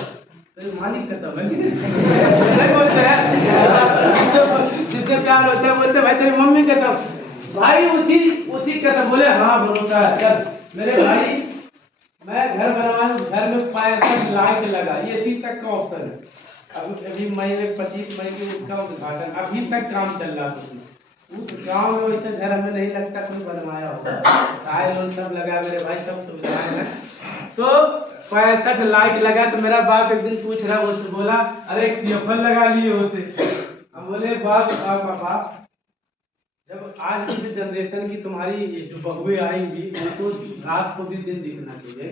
तो मालिक करता है नहीं बोलते हैं, जितने प्यार होता है बोलते भाई तेरी मम्मी कहता भाई उसी कहता। बोले हाँ भरोसा है चल। मेरे भाई मैं घर बनवाऊं, घर में 65 लाइट लगा, ये अभी तक का ऑप्शन है। अभी मई में 25 मई के उसका उद्घाटन, अभी तक काम चल रहा है। उस गाँव में वैसे घर हमें नहीं लगता कोई बनवाया होगा, टाइल सब लगा, मेरे भाई सब सुविधाएं हैं। तो 65 लाइट लगा। तो मेरा बाप एक दिन पूछ रहा, उससे बोला अरे TFL लगा लिए होते। हम बोले बाप जब आज की जनरेशन की तुम्हारी जो बहुएं आएंगी उनको रात को भी दिन दिखना चाहिए,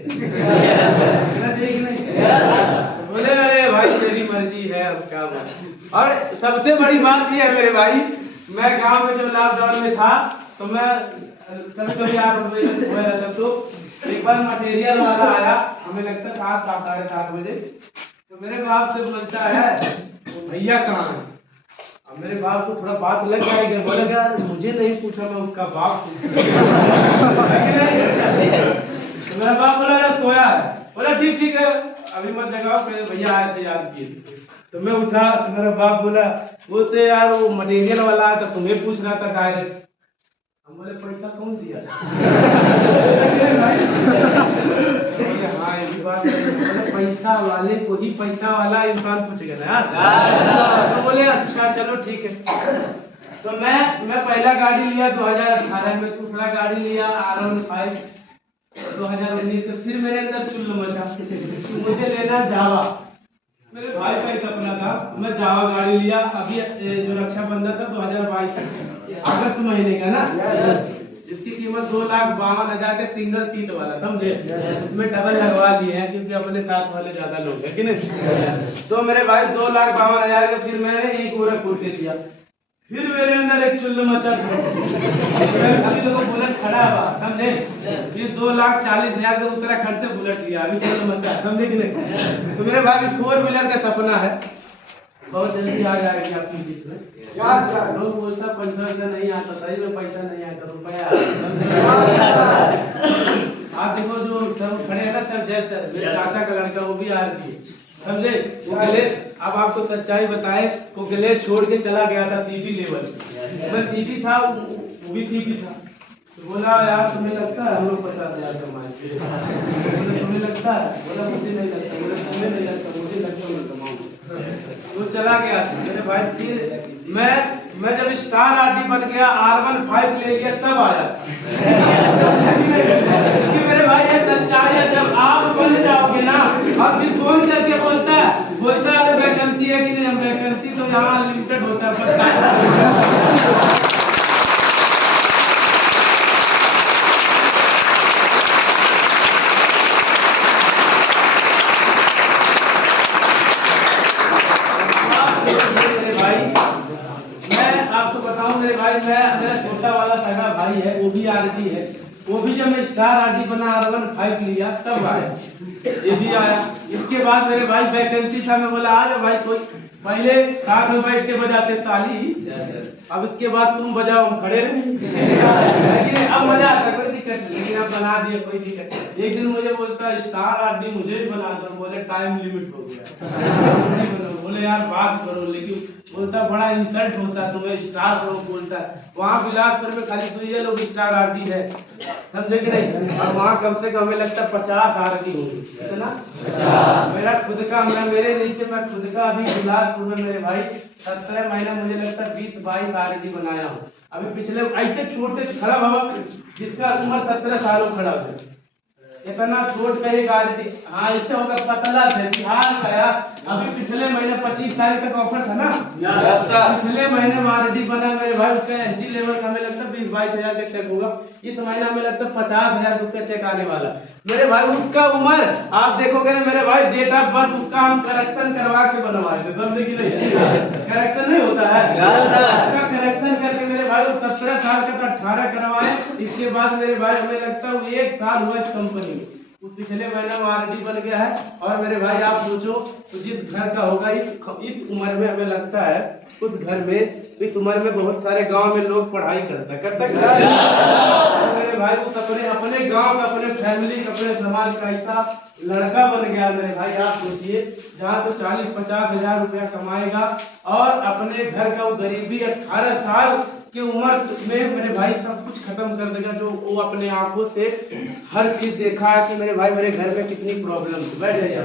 नहीं? बोले अरे भाई तेरी मर्जी है, अब क्या बात। और सबसे बड़ी बात ये है मेरे भाई, मैं गांव में जब लॉकडाउन में था तो मैं कभी 8 बजे रहता, तो एक बार मटेरियल वाला आया, हमें लगता था 7, 7:30 बजे। तो मेरे बाप से बोलता है तो भैया कहाँ है? अब मेरे बाप को थोड़ा बात लग जाएगी, बोले यार मुझे नहीं पूछा, मैं उसका बाप तो मेरा बाप बोला सोया है। बोला ठीक है अभी मत जगाओ, भैया आए थे याद किए। तो मैं उठा तो मेरा बाप बोला वो तो यार वो मटेरियल वाला है तो तुम्हें पूछ रहा था डायरेक्ट। हम बोले पैसा कौन दिया? हाँ ये भी बात है, पैसा वाले को ही पैसा वाला इंसान पूछेगा ना यार। तो बोले अच्छा चलो ठीक है। तो मैं पहला गाड़ी लिया 2018 में, दूसरा गाड़ी लिया R15 2019। तो फिर मेरे अंदर चुल्लू मचा, मुझे लेना जावा। मेरे भाई का सपना था, मैं जावा गाड़ी लिया। अभी जो रक्षाबंधन था 2022 अगस्त महीने का ना, जिसकी कीमत 2,52,000 का सिंगल सीट वाला, समझे? उसमें डबल लगवा लिए हैं क्योंकि अपने साथ वाले ज्यादा लोग हैं कि नहीं। तो मेरे भाई 2,52,000 का फिर मैंने एक गोरखपुर के दिया। फिर मेरे अंदर एक चुल्लू मचा, अभी तो बुलेट खड़ा हुआ, समझे? फिर 2,40,000 का उत्तराखंड से बुलेट लिया, अभी चुल्लू मचा, समझे कि नहीं? तो मेरे भाई 4 व्हीलर का सपना है, बहुत जल्दी आ जाएगी आपकी बीच में। लोग बोलता पैसा नहीं आता, सही में पैसा नहीं आता, रुपया। आप देखो जो सब खड़े हैं ना सर, जय सर, मेरे चाचा का लड़का, वो भी आरती है, समझे। वो गले, अब आपको सच्चाई बताए, वो गले छोड़ के चला गया था टीटी लेवल, मैं टीटी था, वो भी टीटी था। तो बोला यार तुम्हें लगता है हम लोग 50,000 कमाएंगे? तुम्हें लगता है? बोला मुझे नहीं लगता। बोला तुम्हें नहीं लगता? मुझे लगता मैं कमाऊंगा। वो चला गया। मेरे भाई फिर मैं जब स्टार आरडी बन गया, R15 ले लिया, तब आया। क्योंकि मेरे भाई ये सच्चाई है, जब आप बन जाओगे ना, अब फिर फोन करके बोलता है वैकेंसी है कि नहीं, हम वैकेंसी तो यहाँ अनलिमिटेड होता है। मेरे भाई मेरा छोटा वाला सगा भाई है, वो भी आरडी है, वो भी जब मैं स्टार आरडी बना R15 लिया तब आया, ये भी आया। इसके बाद मेरे भाई वैकेंसी था, मैं बोला आ जाओ भाई, कोई पहले साथ में बैठ के बजाते ताली, अब इसके बाद तुम बजाओ, हम खड़े रहे। लेकिन अब मजा आता, कोई दिक्कत नहीं, लेकिन अब बना दिया, कोई दिक्कत। एक दिन मुझे बोलता स्टार आरडी मुझे भी बना दो, बोले टाइम लिमिट हो गया। बोले यार बात करो, लेकिन बोलता बड़ा इंसल्ट होता है तुम्हें स्टार करो, बोलता है। वहाँ बिलासपुर में खाली तो ये लोग स्टार आरडी है, समझे कि नहीं, और वहाँ कम से कम हमें लगता है 50 आरडी होगी, कितना? मेरा खुद का, मेरे नीचे मैं खुद का अभी बिलासपुर में मेरे भाई 17 महीना, मुझे लगता है 20-22 आरडी बनाया हूँ। अभी पिछले ऐसे छोटे खड़ा बाबा जिसका उम्र 17 सालों खड़ा हो, इतना छोट का एक आरडी, हाँ इससे होगा पतला से बिहार गया। अभी पिछले महीने 25 तारीख तक ऑफर था ना, पिछले महीने में आरडी बना मेरे भाई, उसका एसडी लेवल का हमें लगता है 20-22 हजार का चेक होगा, इस महीना हमें लगता है 50,000 रुपया चेक आने वाला। मेरे भाई उसका उम्र आप देखोगे ना मेरे भाई, डेट ऑफ बर्थ उसका हम करेक्शन करवा के बनवाए थे, समझे कि नहीं? करेक्शन नहीं होता है, उसका करेक्शन करके मेरे भाई 17 साल का 18 करवाए। इसके बाद मेरे भाई हमें लगता है 1 साल हुआ इस कंपनी में, उस पिछले महीने में आरडी बन गया है। और मेरे भाई आप सोचो तो जिस घर का होगा इस उम्र में, हमें लगता है उस घर में, इस उम्र में बहुत सारे गांव में लोग पढ़ाई करता है। मेरे भाई उस अपने गांव का, अपने फैमिली का, अपने समाज का ऐसा लड़का बन गया मेरे भाई। आप सोचिए जहाँ तो 40-50 हजार रुपया कमाएगा और अपने घर का वो गरीबी 18 साल की उम्र में मेरे भाई सब कुछ खत्म कर देगा, जो वो अपने आंखों से हर चीज देखा है कि मेरे भाई मेरे घर में कितनी प्रॉब्लम थी। बैठ जाइए।